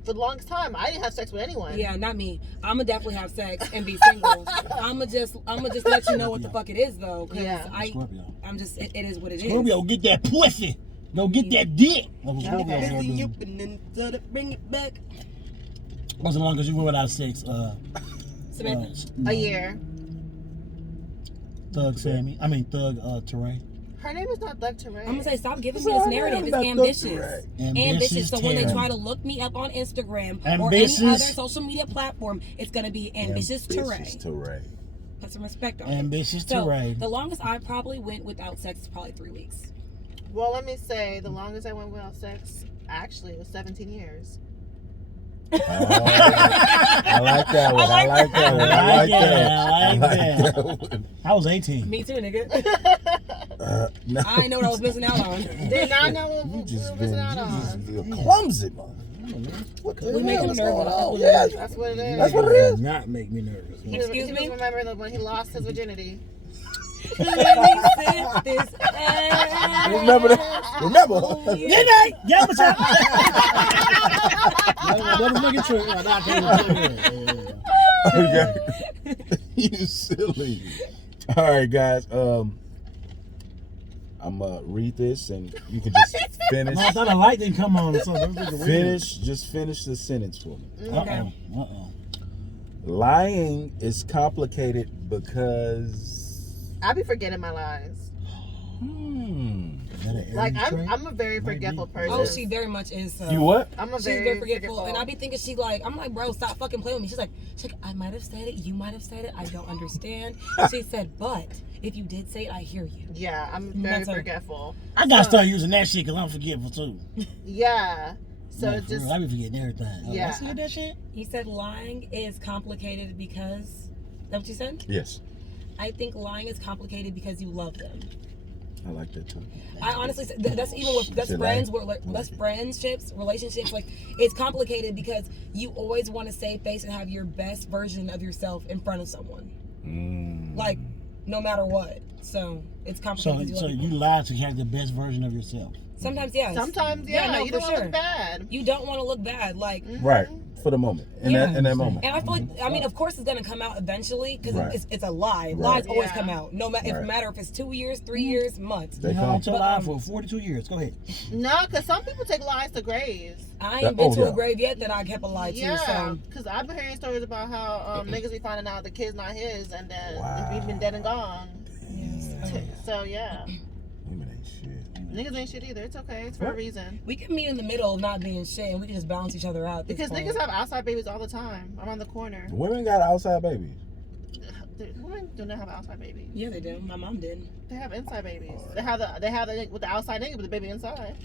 For the longest time, I didn't have sex with anyone. Yeah, not me. I'ma definitely have sex and be single. I'ma just let you know what the fuck it is though, because Yeah. Scorpio. I'm just it is what it is. Scorpio, get that pussy. Go get that dick. That's what Scorpio gonna do. Bring it back. What's the longest you went without sex? Samantha. A year. Thug Sammy. I mean Thug Teray. Her name is not Doug Teray. I'm gonna say stop giving me this narrative. It's ambitious. Ambitious So when they Terry. try to look me up on Instagram or any Ambitious. other social media platform, it's gonna be ambitious Ambitious Teray. Teray. Put some respect on it. Ambitious So Teray. the longest I probably went without sex is probably 3 weeks. Well, let me say the longest I went without sex actually was 17 years. I like that one. I like that one. I like that one. I was 18. Me too, nigga. No. I ain't know what I was missing out on. Did not know what You we just were been missing out on. clumsy, man. What the We make hell him is nervous. going on? Yeah, That's what it is. That's what it is. Not make me nervous. Excuse He me? was remembering when he lost his virginity. Let me sip this ass. Remember that? Remember? Good night. Yeah, what's up? That was making true. No, I can't Okay. You silly. All right, guys. I'm gonna read this, and you can just finish. No, I thought a light didn't come on. So that was weird. Finish the sentence for me. Okay. Lying is complicated because. I be forgetting my lies. that an Like Aries trait? I'm a very Might forgetful be. person. Oh, she very much is. So. You what? I'm a She's very, very forgetful, and I be thinking I'm like, bro, stop fucking playing with me. She's like, I might have said it, you might have said it, I don't understand. She said, but if you did say it, I hear you. Yeah, I'm very That's her. forgetful. I gotta start using that shit because I'm forgetful too. Yeah. So Like, it's for just real, I be forgetting everything. Yeah. I said that shit. He said lying is complicated because. Is that what you said? Yes. I think lying is complicated because you love them. I like that too. I honestly, that's even with best Shit, friends, like- best friendships, relationships. Like, it's complicated because you always want to save face and have your best version of yourself in front of someone. Like, no matter what. So it's complicated. So you lie to have the best version of yourself. Sometimes, yes. sometimes, Yeah, yeah, no, you don't for want to sure. look bad. You don't want to look bad. Like, Right. For the moment. In that moment. and I feel like, I mean, of course, it's gonna come out eventually because Right. it's a lie. Right. Lies always Yeah. come out. No matter Right. matter if it's 2 years, 3 years, months. They You know, come. I'm telling But, lie for 42 years. Go ahead. No, because some people take lies to graves. I ain't been Oh, to yeah. a grave yet that I kept a lie to. Yeah, So because I've been hearing stories about how niggas be finding out the kid's not his and then Wow. he's been dead and gone. Yeah. So yeah, Women ain't shit. niggas ain't shit either. It's okay. It's for a reason. we can meet in the middle of not being shit, and we can just balance each other out. at this Because point. niggas have outside babies all the time around the corner. Women got outside babies. Women do not have outside babies. Yeah, they do. My mom did. They have inside babies. They have the with the outside nigga, but the baby inside.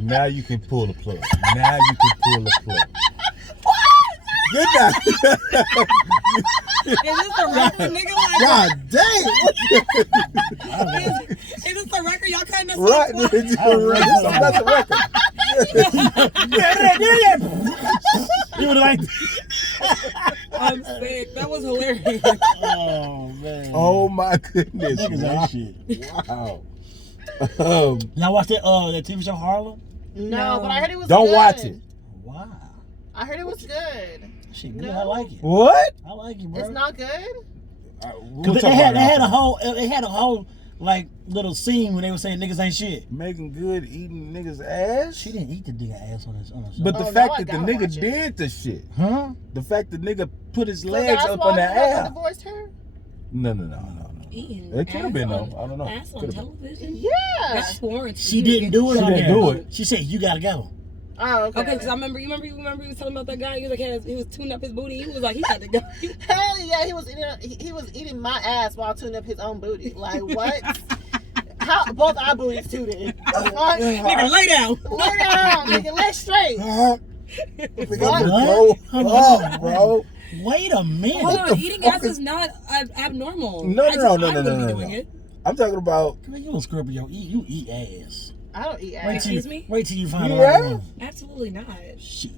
Now you can pull the plug. Now you can pull the plug. Good night. Is this the record, nigga? Like, God damn. is this the record? Y'all cutting us Right. off? That's a record. You would like. I'm sick. That was hilarious. Oh man. Oh my goodness. Niggas ain't shit. Wow. Y'all watch that TV show Harlem? No, but I heard it was Don't good. watch it. Wow. I heard it was good. Shit, good. No. I like it. What? I like it, bro. It's not good. We'll Cause talk they had about it a whole like little scene when they were saying niggas ain't shit. Megan Good eating niggas ass. She didn't eat the nigga ass on his show. But the Oh, fact now I that the gotta nigga watch it. did the shit. Huh? The fact the nigga put his So legs that's up why on the the husband ass. divorced her. No. Eating It could have been ass though. on- I don't know. Ass on Could've been. television? Yeah. That's foreign. to She me. didn't do it She on didn't there. do it. She said you gotta go. Oh, okay. Okay, because I remember, you remember he was talking about that guy. He was like, he was tuning up his booty. He was like, he got to go. Hell yeah, he was eating my ass while tuning up his own booty. Like what? How both our booties tuned. Nigga, lay down. Lay down, nigga, lay straight. What? Oh, bro. Wait a minute. Hold the on, eating fuck ass is not abnormal. No. I wouldn't be doing it. I'm talking about. Girl, you don't screw up you eat ass. I don't eat Wait ass. till you, Excuse me? wait till you find You the right have? one. Absolutely not. Shit.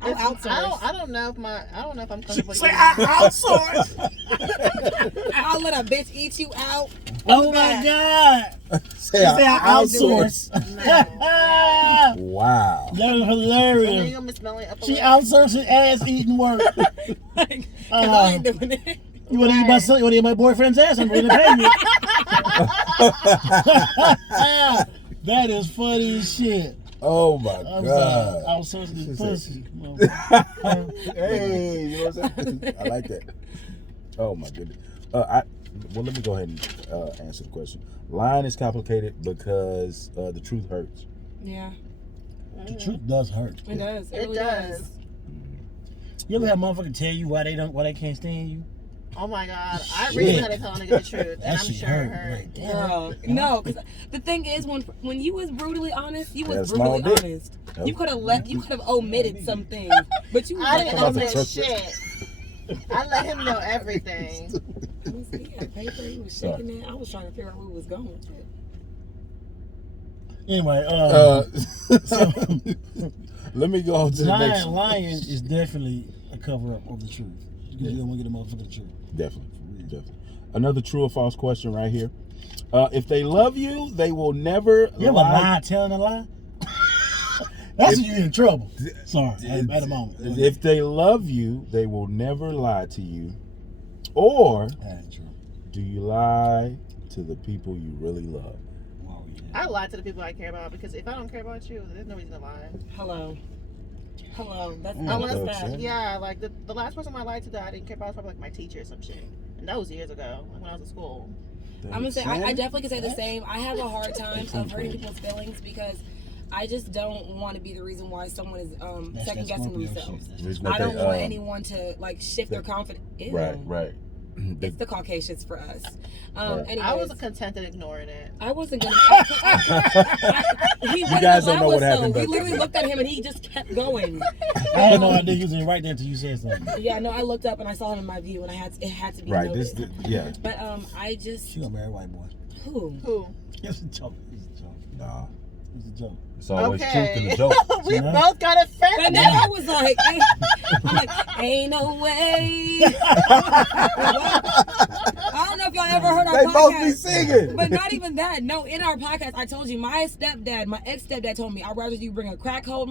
I'll outsource. I don't know if I'm comfortable. Say eating. I outsource. I'll let a bitch eat you out. Oh my God. Say Say I outsource. Wow. That was And then hilarious. you gonna be smelling up. She outsourcing ass eating work. Like, 'cause I ain't doing it. You want to eat my son? You want to eat my boyfriend's ass? I'm going to pay you. That is funny as shit. Oh my I'm God. outsourcing this pussy. Hey, you know what I'm saying? I like that. Oh my goodness. Well, let me go ahead and answer the question. Lying is complicated because the truth hurts. Yeah, The truth does hurt. it does. It really does. You ever have motherfucker tell you why they can't stand you? Oh my God! I Shit. recently had to tell a nigga the truth, and That I'm shit sure hurt. it hurt. Like, damn. Girl, no, because the thing is, when you was brutally honest, you Had a was small brutally dick. honest. Yep. You could have omitted some things, but you was I like, didn't Come on, omit Chuck. shit. I let him know everything. He had paper, he was shaking that. I was trying to figure out where we was going with it. Anyway, let me go on to the next one. lying is definitely a cover up of the truth. Because you don't want to get the motherfucker the truth. Definitely. Another true or false question right here. If they love you, they will never You ever lie telling a lie? That's when you're in trouble. Sorry, at a moment. If they love you, they will never lie to you. Or That's true. do you lie to the people you really love? Oh, yeah. I lie to the people I care about because if I don't care about you, there's no reason to lie. Hello. That's Unless, okay. yeah, like the last person I lied to that I didn't care about was probably like my teacher or some shit, and that was years ago, like when I was in school. I'm gonna say I definitely can say the same. I have a hard time of hurting people's feelings because I just don't want to be the reason why someone is second guessing themselves. I don't want anyone to like shift their confidence. Right. It's the Caucasians for us. Anyways, I was content in ignoring it. I wasn't gonna. You guys don't know what happened. We literally looked at him and he just kept going. I had no idea he was right there until you said something. Yeah, no, I looked up and I saw him in my view, and it had to be right. noticed. Yeah. But I just She gonna marry a white boy. who? It's a joke. It's a joke. Nah. It's a joke. It's always Okay. truth in the joke. We Yeah. both got And offended. then I was like, I'm like, ain't no way. I don't know if y'all ever heard our They podcast. both be singing. But not even that. No, in our podcast, I told you my ex-stepdad told me I'd rather you bring a crack home,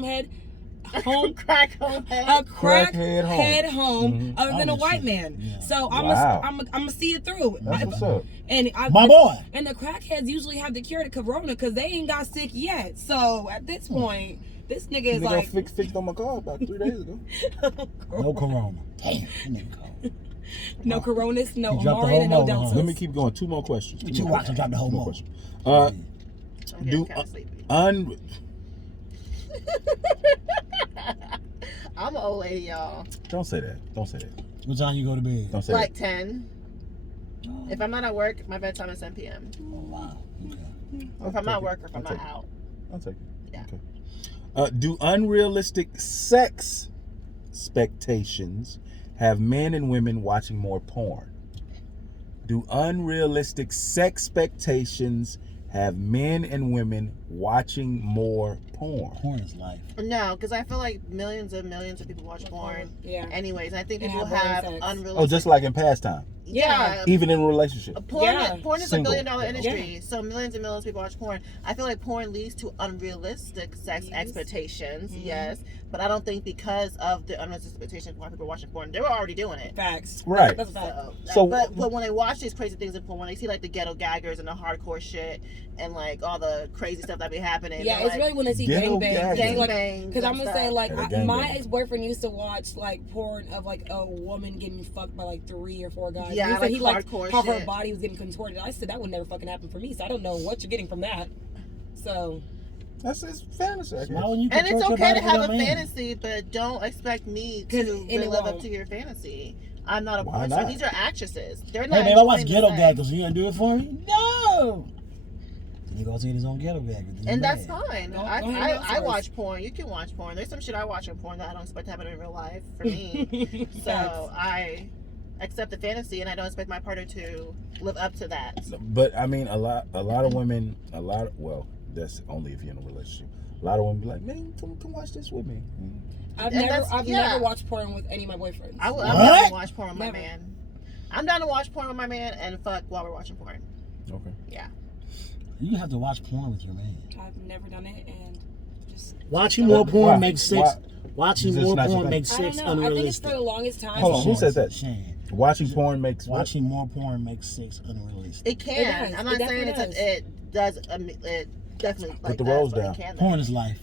Crack home head. a crackhead Crackhead home, home. other than a Oh, white shit. man. Yeah. So Wow. I'm gonna see it through. That's what's up. And My boy. And the crackheads usually have the cure to corona because they ain't got sick yet. So at this point, this nigga is Nigga like fixed on my car about 3 days ago. No corona. Damn. That nigga cold. no coronas, no He dropped the Amari, whole and no motor, huh? Deltas. Let me keep going. 2 more questions. You watch him drop the whole Two more motor. questions. I'm getting Do kind of sleepy. I'm an old lady, y'all. Don't say that. What time you go to bed? Don't say Like that. 10. If I'm not at work, my bedtime is 10 p.m. Oh, wow. Okay. Or if I'm at work or if I'm I'll not take it. out. I'll take it. Yeah. Okay. Do unrealistic sex expectations have men and women watching more porn? Do unrealistic sex expectations have men and women watching more porn? Porn is life. No, because I feel like millions and millions of people watch porn. Yeah. Anyways, and I think And people have have boring sex. unrealistic. Oh, just like in pastime, yeah. even in a relationship. Porn, Yeah. porn is a Single. billion-dollar Yeah. industry, so millions and millions of people watch porn. I feel like porn leads to unrealistic sex Yes. expectations, Mhm. yes, but I don't think because of the unrealistic expectations why people are watching porn, they were already doing it. Facts. Right. That's a fact. So- but when they watch these crazy things in porn, when they see like the ghetto gaggers and the hardcore shit and like all the crazy stuff that be happening, Yeah, they're it's like, really when they see Ghetto gangbangs. gagging. Like, gangbangs. because I'm gonna say, like, Yeah, my gangbang. ex-boyfriend used to watch like porn of like a woman getting fucked by like 3 or 4 guys. Yeah, he said like he liked hardcore how her shit. body was getting contorted. I said that would never fucking happen for me, so I don't know what you're getting from that. So That's his fantasy. I guess. Why wouldn't you and it's contort your okay to body for have a your man? fantasy, but don't expect me 'Cause- to and it live up won't. to your fantasy. I'm not a Why porn star. not? These are actresses. They're not. Hey, man, I watch enjoying Ghetto the Gag sex. because you gonna do it for me? No! Then he goes in his own Ghetto Gag. And that's fine. Go I ahead, I outsource. watch porn. You can watch porn. There's some shit I watch in porn that I don't expect to happen in real life for me. So I accept the fantasy, and I don't expect my partner to live up to that. But I mean, a lot of women, well, that's only if you're in a relationship. A lot of women be like, man, come watch this with me. I've And never that's- never watched porn with any of my boyfriends. I'm What? down to watch porn with my Never. man. I'm down to watch porn with my man and fuck while we're watching porn. Okay. Yeah. You have to watch porn with your man. I've never done it, and just Watching more porn Why? makes sex. Why? Watching Is this more not your porn thing? makes I don't sex know. I think it's unrealistic. for the longest time. Hold on, who said that? Shane. Watching porn makes what? Watching more porn makes sex unrealistic. It can. does. I'm not It saying definitely it does. It definitely Put the does, rolls but it down. can. Porn is life.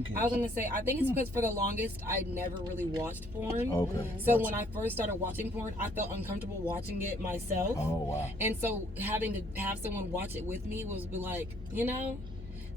Okay. I was gonna say, I think it's because for the longest I never really watched porn. Okay. So when I first started watching porn, I felt uncomfortable watching it myself. Oh wow. And so having to have someone watch it with me was be like, you know.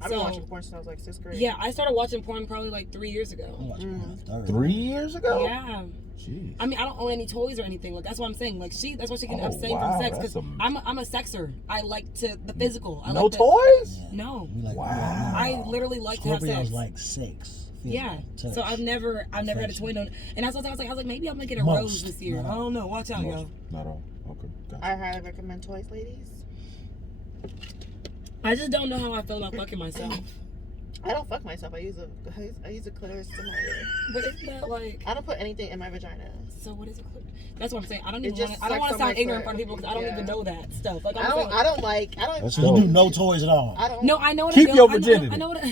I've been watching porn since I was like 6th grade. Yeah, I started watching porn probably like 3 years I ago. watched porn at 30. 3 years ago? Yeah. Jeez. I mean, I don't own any toys or anything. Like that's what I'm saying. Like that's why she can Oh, abstain wow, from sex that's because I'm a sexer. I like the physical. I No like the, toys? No. We like, Wow. I literally like to have Scorpios sex. like sex. Yeah. Touch. So I've never had a Affection. toy on, and that's what I was like, maybe I'm gonna get a Most, rose this year. not I all. don't know. Watch out, Most. y'all. Not all. Okay. Gotcha. I highly recommend toys, ladies. I just don't know how I feel about fucking myself. I don't fuck myself. I use a clitoris stimulator. But isn't that like? I don't put anything in my vagina. So what is it? That's what I'm saying. I don't It even just want. I don't sucks want to on my sound ignorant in clit. front of people because I don't Yeah. even know that stuff. Like I I'm saying, don't. I don't like. I don't. That's So you do dope. no toys at all. I don't. No, I know what Keep a your dildo- virginity. I know what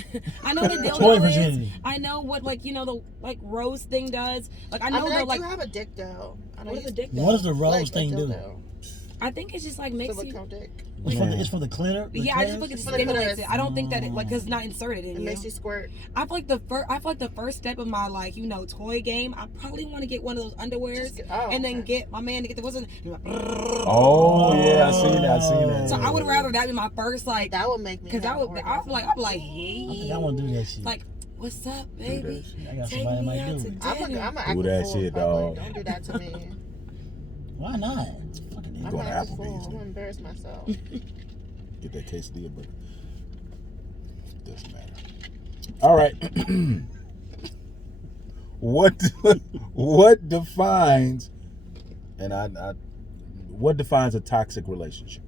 I know what a dildo Toy is. virginity. I know what the rose thing does. Like I I know mean, the I like. do have a dick though. I don't What is a use dick? What does the rose like a thing do? dildo. I think it's just like makes you. It's for the clitoris. Yeah, I just feel like it For the stimulates clitoris. it. I don't think that it like 'cause it's not inserted in It you. makes you squirt. I feel like the first step of my like toy game. I probably want to get one of those underwears and then get my man to get the what's it? Oh yeah, I seen that. So I would rather that be my first like. That would make me. Because I'm like, I think I want to do that shit. like, what's up, baby? I got Take somebody that me might out do to it. dinner. I'm Do that shit, dog. Don't do that to me. Why not? Fucking I'm going not to a fool. Applebee's. I'm gonna embarrass myself. Get that quesadilla burger. Doesn't matter. All right. What defines what defines a toxic relationship?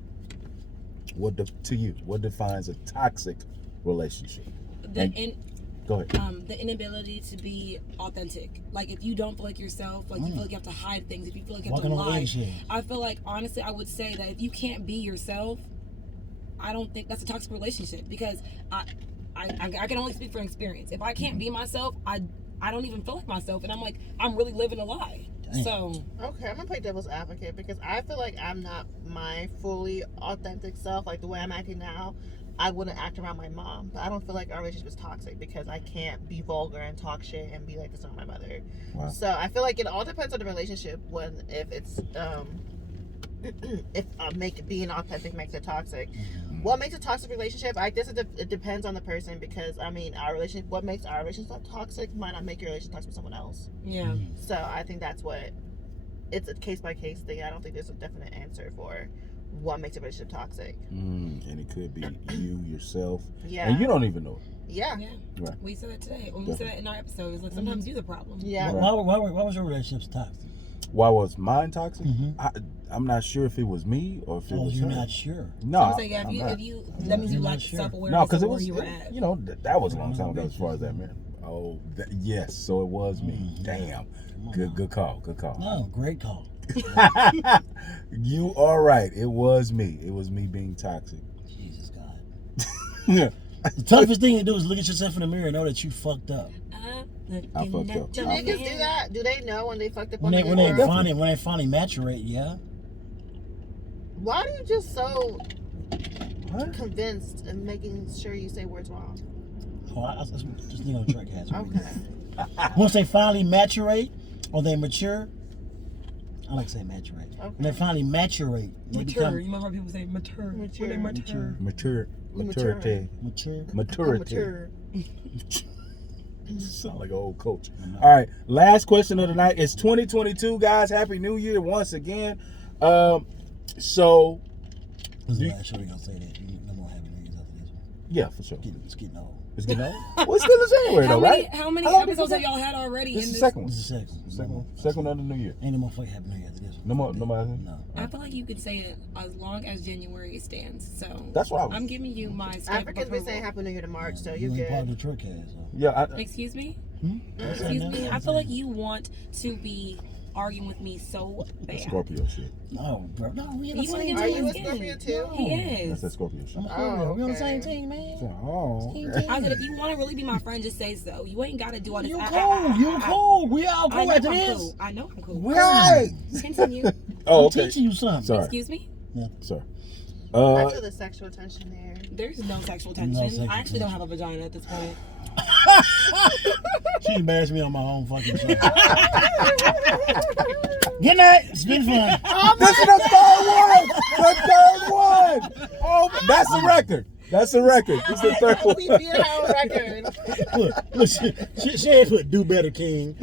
To you, what defines a toxic relationship? Go ahead. The inability to be authentic. Like if you don't feel like yourself, like you feel like you have to hide things, if you feel like you have to lie. I feel like honestly, I would say that if you can't be yourself, I don't think that's a toxic relationship because I can only speak from experience. If I can't be myself, I don't even feel like myself, and I'm like I'm really living a lie. Damn. So Okay, I'm gonna play devil's advocate because I feel like I'm not my fully authentic self. Like the way I'm acting now, I wouldn't act around my mom. But I don't feel like our relationship is toxic because I can't be vulgar and talk shit and be like this on my mother. Wow. So I feel like it all depends on the relationship. If it's being authentic makes it toxic. What makes a toxic relationship? I guess it depends on the person because I mean our relationship. What makes our relationship toxic might not make your relationship toxic with someone else. yeah. So I think that's what it's a case by case thing. I don't think there's a definite answer for what makes a relationship toxic. And it could be you yourself, Yeah. and you don't even know it. Yeah. Yeah. Right. We said it today. When we said it in our episode, it's like sometimes you're the problem. Yeah. Why was your relationship toxic? Why was mine toxic? Mhm. I'm not sure if it was me or if it was you're her. not sure. No, So I'm saying, I'm not. if you that means you You're lack not sure. self-awareness No, because of it where was, you were at. that was a long time ago as far as that, man. Oh, yes, so it was me. Damn. Good call. No, great call. You are right. It was me. It was me being toxic. Jesus God. The toughest thing to do is look at yourself in the mirror and know that you fucked up. I fucked up. Do niggas do that? Do they know when they fucked up When on they the finally maturate, yeah. Why are you just so What? convinced and making sure you say words wrong? Oh, I just need on the track has. Okay. Once they finally maturate or they mature, I like to say maturate. Okay. When they finally maturate, they Mature. become You remember how people say mature? Mature. When they mature. Maturity. mature. Maturity. You sound like an old coach. All right, last question of the night. It's 2022, guys. Happy New Year once again. So, This is the last show we're gonna say that. No more Happy New Year's after this one. yeah, for sure. It's getting old. It's getting old. Well, it's still in January, though, right? How many How long did episodes you have y'all had already? This in is the this? second one. This is the second one. Second of the new year. Ain't no more fucking Happy New Year after this one. No more. No. I feel like you could say it as long as January stands. So That's what I was. I'm giving you my stamp of Africans been approval. saying Happy New Year to March, so You you ain't part of good. the truck cast. So. Yeah. Excuse me? Excuse Excuse me? I feel like you want to be arguing with me so bad. Scorpio shit. No, bro. No, we in the You wanna same get Are to you my a skin. Scorpio too? He That's is. that Scorpio shit. I'm a Scorpio. We on the okay. same team, man. Oh. Same Okay. team. I said, if you want to really be my friend, just say so. You ain't got to do all this. You cool. You cool. We all I cool know after I'm this. cool. I know I'm cool. Right. Continue. Oh, I'm okay. teaching you something. Sorry. Excuse me? Sorry. I feel the sexual tension there. There's no sexual No tension. sexual I actually don't have a vagina at this point. She embarrassed me on my own fucking show. Good night. It's been fun. This is the third one. The third one. Oh, that's the record. That's the record. This is the third one. We beat our record. Look, she ain't put do better, King.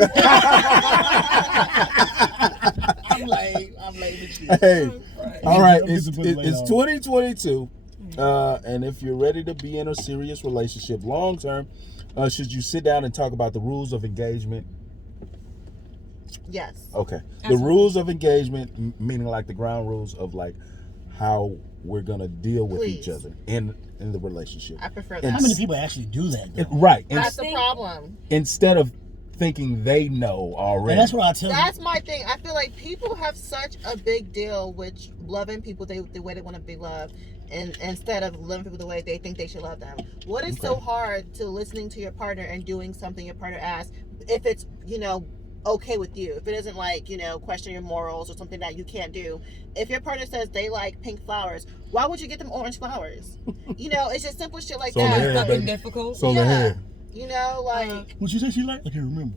I'm late with you. Hey, all right. I'm It's disappointed later on. 2022, and if you're ready to be in a serious relationship long term, should you sit down and talk about the rules of engagement? Yes. Okay. The Absolutely. rules of engagement, meaning like the ground rules of like how we're gonna deal with each Please. other in the relationship. I prefer And that. How many people actually do that, though? Right. That's the problem. Instead of thinking they know already. And that's what I tell you. That's my thing. I feel like people have such a big deal with loving people the way they want to be loved, and instead of loving people the way they think they should love them. What is so hard to listening to your partner and doing something your partner asks, if it's okay with you, if it doesn't like, you know, question your morals or something that you can't do. If your partner says they like pink flowers, why would you get them orange flowers? You know, it's just simple shit like So the that. hair, Fucking baby. difficult. So the hair. You know, like What you say she like? I can't remember.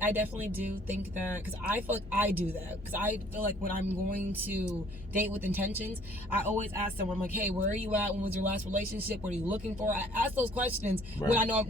I definitely do think that, because I feel like I do that, because I feel like when I'm going to date with intentions, I always ask them, I'm like, hey, where are you at? When was your last relationship? What are you looking for? I ask those questions Right. when I know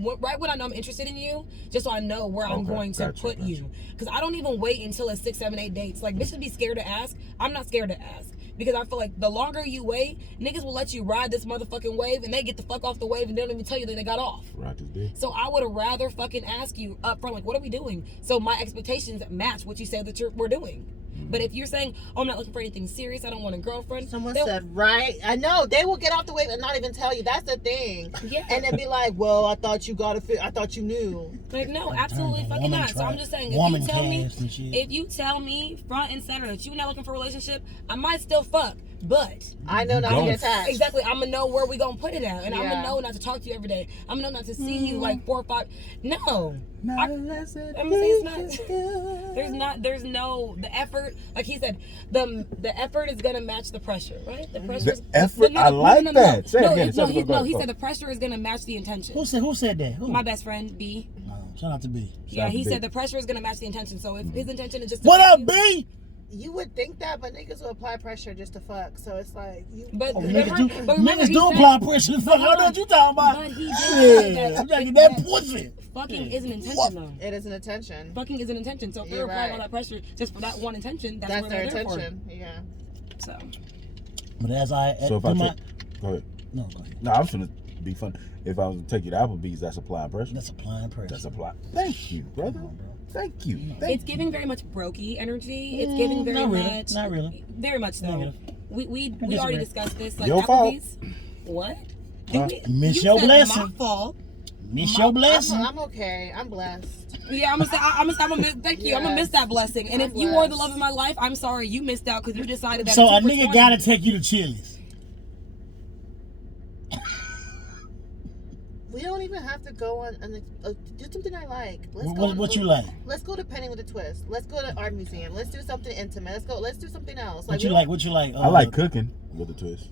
I'm interested in you, just so I know where I'm Okay, going to gotcha, put gotcha. you. Because I don't even wait until it's 6, 7, 8 dates. Like, bitches be scared to ask. I'm not scared to ask. Because I feel like the longer you wait, niggas will let you ride this motherfucking wave, and they get the fuck off the wave and they don't even tell you that they got off. Right this dick. So I would rather fucking ask you up front, like, what are we doing? So my expectations match what you said that we're doing. But if you're saying, oh, I'm not looking for anything serious, I don't want a girlfriend. someone said, right? I know they will get off the wave and not even tell you. That's the thing. Yeah. And then be like, well, I thought you I thought you knew. Like, no, absolutely Turn the fucking woman not. So trap, I'm just saying, woman if you tell me, cast and shit. if you tell me front and center that you're not looking for a relationship, I might still fuck. But I know not to Don't. get attached. exactly, I'm gonna know where we gonna put it at, and I'm Yeah. gonna know not to talk to you every day. I'm gonna know not to see you like 4 or 5. No, Not I- unless it I'm saying it's feels not. good. There's no the effort. Like he said, the effort is gonna match the pressure, right? The pressure. The effort, I like that. Say it again. Say it again. He said the pressure is gonna match the intention. Who said that? Who? My best friend B. Oh, shout out to B. Yeah, out he to B. said the pressure is gonna match the intention. So if his intention is just to What fuck up, you- B? You would think that, but niggas will apply pressure just to fuck. So it's like, you. But Oh, remember- niggas remember do he said- apply pressure to fuck. I know hold on. what you talking about. But he did say Yeah, that- I'm trying to get that pussy. Fucking is an intention What? though. It is an intention. Fucking is an intention. So if they're You're applying right. all that pressure just for that one intention, that's That's what their they're there intention. Yeah. for. So But as I So if do I my, take, go ahead. no, go ahead. No, I was gonna be fun. If I was to take you to Applebee's, that's applying pressure. That's applying pressure. That's apply. Thank you, brother. Come on, bro. Thank you. it's Thank giving very much brokey energy. It's giving very not really. much. Not really. Very much so. Negative. We disagree. already discussed this. Like Your fault. Applebee's. What? Miss You your said blessing. My fault. Miss your blessing. I'm okay. I'm blessed. Yeah, I'm gonna miss. Thank you. I'm gonna miss that blessing. And I'm if you were the blessed. love of my life, I'm sorry you missed out because you decided that. So at a 2 for nigga 20 gotta take you to Chili's. We don't even have to go on do something I like. Let's go. What you like? Let's go to Penny with a Twist. Let's go to art museum. Let's do something intimate. Let's do something else. What we you don't- like? What you like? I like cooking with a twist.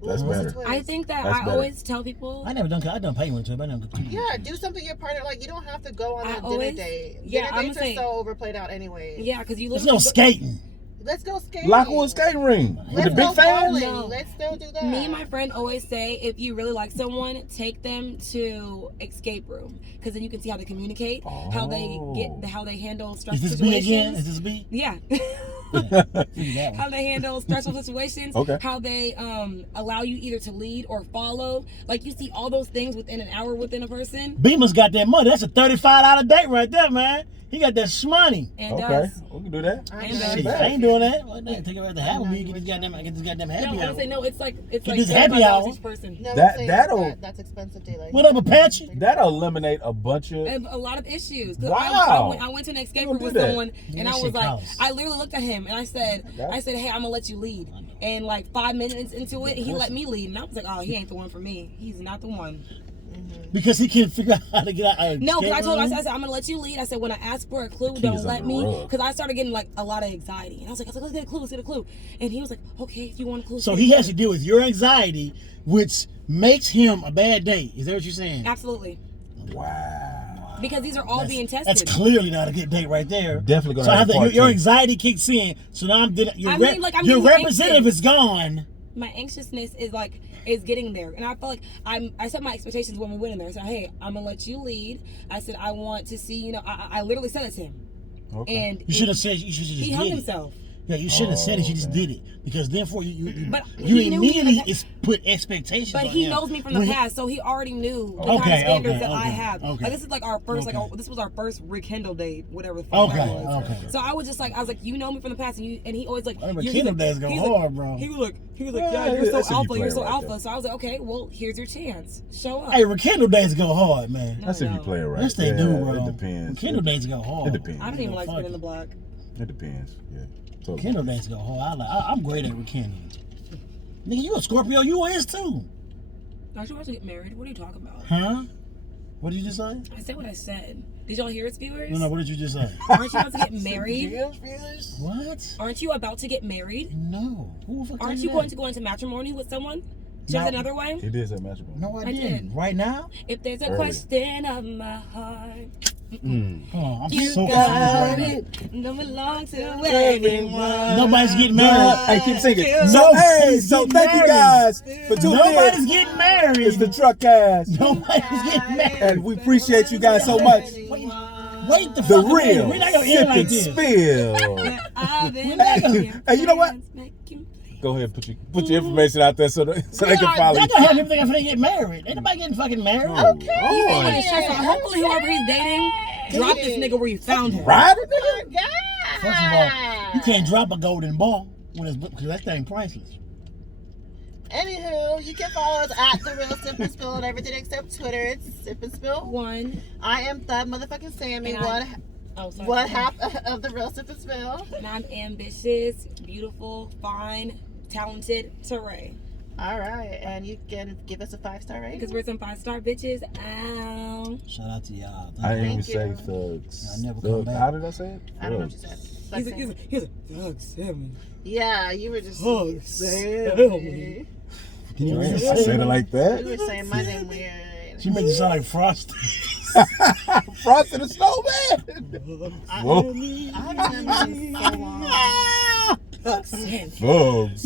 What's That's the better. twist? I think that That's I better. always tell people. I never done. I done pay one to it. But I done cook. Yeah, do something your partner like. You don't have to go on I a dinner always- date. yeah, Dinner I'm dates are gonna say- so overplayed out anyway. Yeah, because you Let's literally go skating. Let's go skating. Lockwood skating ring with Let's the big go fan. bowling. No. Let's still do that. Me and my friend always say, if you really like someone, take them to escape room, because then you can see how they communicate, how they handle Is stressful this B again? situations. Is this B? Yeah. Figure that How one. they handle stressful situations. Okay. How they allow you either to lead or follow. Like you see all those things within an hour within a person. Beamer's got that money. That's a $35 date right there, man. He got that shmoney. And Okay, we can do that. I'm And not Shit, bad. I ain't doing that. Well, take it right to I'm not Applebee's. Get this goddamn no, happy I'm hour. saying no. It's like Get this happy $35 hour. each person. No, That- I'm saying that'll- that's expensive date. Like, What up, Apache? That'll eliminate a bunch of. And a lot of issues. 'Cause Wow. I went to an escape Who room with did that? someone, Yeah, and that I was shit like, costs. I literally looked at him and I said, hey, I'm gonna let you lead. And like 5 minutes into it, he let me lead, and I was like, oh, he ain't the one for me. He's not the one. Because he can't figure out how to get out. No, because I told him, him. I said, I'm gonna let you lead. I said, when I ask for a clue, key don't is let under me, the rug. because I started getting like a lot of anxiety, and I was like, let's get a clue, let's get a clue. And he was like, okay, if you want a clue. So let's he get a has to deal with your anxiety, which makes him a bad date. Is that what you're saying? clue." Absolutely, Wow. because these are all being tested. That's clearly not a good date right there. Definitely gonna So I have have to, part your two. anxiety kicks in. So now I'm your, I mean, like, I'm your getting representative anxious. is gone. My anxiousness is getting there, and I feel like I set my expectations when we went in there. I said, hey, I'm gonna let you lead. I said, I want to see, I literally said it to him, Okay. and You should have said. You should have just he did hung it. himself. Yeah, you should have said it. You just okay. did it because therefore you But you he knew immediately me. is put expectations. But on he him. knows me from the When he- past, so he already knew the Okay, kind of standards okay, that I okay, have. okay. Like this is like our first, Okay. this was our first rekindle date, whatever the fuck that Okay, was. okay. So I was just like, you know me from the past, and he always like, I remember he's Kindle like- days go he's hard, like, bro. He was like, Yeah, yeah, you're that's so if you alpha, play you're it so right alpha. there. So I was like, okay, well, here's your chance, show up. Hey, Rekindle days go hard, man. That's if you play it right. Yes, they Yeah, do, bro. It depends. Kindle days go hard. It depends. I don't even like Fuck spinning it. the block. It depends. Yeah. Totally. Kindle days go hard. I'm great at rekindle. Nigga, you a Scorpio? You is too, Aren't you about to get married? What are you talking about? huh? What did you just say? I said what I said. Did y'all hear it, viewers? No, what did you just say? Aren't you about to get married? What? Aren't you about to get married? No. Who the fuck Aren't told you that? going to go into matrimony with someone? Just No. another way? He did say matrimony. No, I I didn't. did. Right now? If there's a Earlier. question of my heart, Hold on, I'm you so confused got right it. Don't belong to Everyone. anyone. Nobody's getting married. Hey, keep singing. No, So, hey, he's so getting thank you married. guys for tuning Nobody's in. getting married. It's the Truck Cast. Nobody's getting married. And we appreciate you guys so much. Wait the The fuck a minute. real We're not gonna end Sip like and this. Spill. I've been Hey, you know what? making Go ahead, put your information out there so they can follow They're you. gonna have everything after they get married. Ain't nobody getting fucking married. Okay. Hopefully, whoever he's dating, drop this nigga where you found him. Right? First of all, you can't drop a golden ball when it's because that thing priceless. Anywho, you can follow us at The Real Sip and Spill on everything except Twitter. It's Sip and Spill. One. I am Thud Motherfucking Sammy. And sorry. One half of The Real Sip and Spill. And I'm ambitious, beautiful, fine, talented Teray. All right, and you can give us a 5-star rating. Because we're some 5-star bitches. Ow. Shout out to y'all. I didn't even Thank say you. thugs. I never come back. How did I say it? I don't know what you said. But He's a thug Sammy. yeah, you were just Hug saying. Sammy. Can you read I it? said it like You that. were saying my name weird. She made you sound like Frosty. Frosty the Snowman. Whoa. I haven't done that in so long. Thug Sammy. Thugs.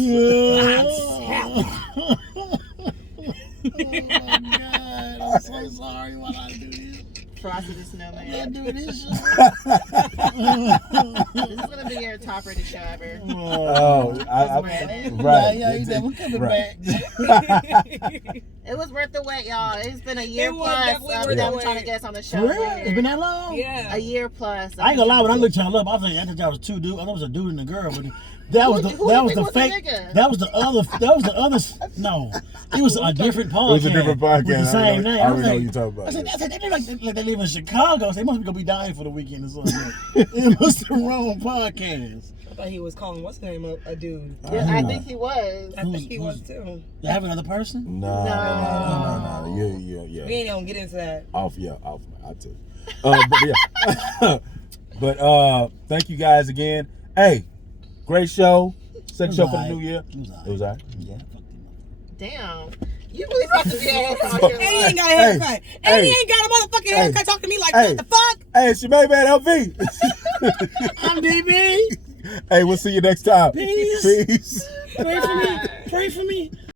Oh my God, I'm so sorry when I do this. Frosty the I Snowman. do this shit. This is gonna be your top rated show ever. Oh, right. Yeah, you never coming Right. back. It was worth the wait, y'all. It's been a year It was plus definitely of worth them the trying to wait. get us on the For show. real? It's been that long? Yeah. A year plus. I ain't gonna lie, when I looked y'all up, I thought y'all was two dudes. I thought it was a dude and a girl, but that was the Who that you was think the was the fake. nigga? That was the other. No, it was a different podcast. It was a different podcast. with the same name. I I already was know like, what you're talking about. I said, they look like they live in Chicago. So they must be gonna be dying for the weekend or something. It was the wrong podcast. I thought he was calling what's the name of a dude. Yeah, I think he was. I think he was too. They have another person? No. We Yeah. ain't gonna get into that. Off. I tell you. But yeah. Thank you guys again. Hey, great show. Second show for the new year. It was all right. Yeah. Damn. You really about to be ass out here. And he ain't got a Hey, haircut. And he hey, ain't got a motherfucking hey, haircut. Talk to me like hey. that. The fuck? Hey, it's your man, LV. I'm DB. Hey, we'll see you next time. Peace. Peace. Pray for me. Pray for me.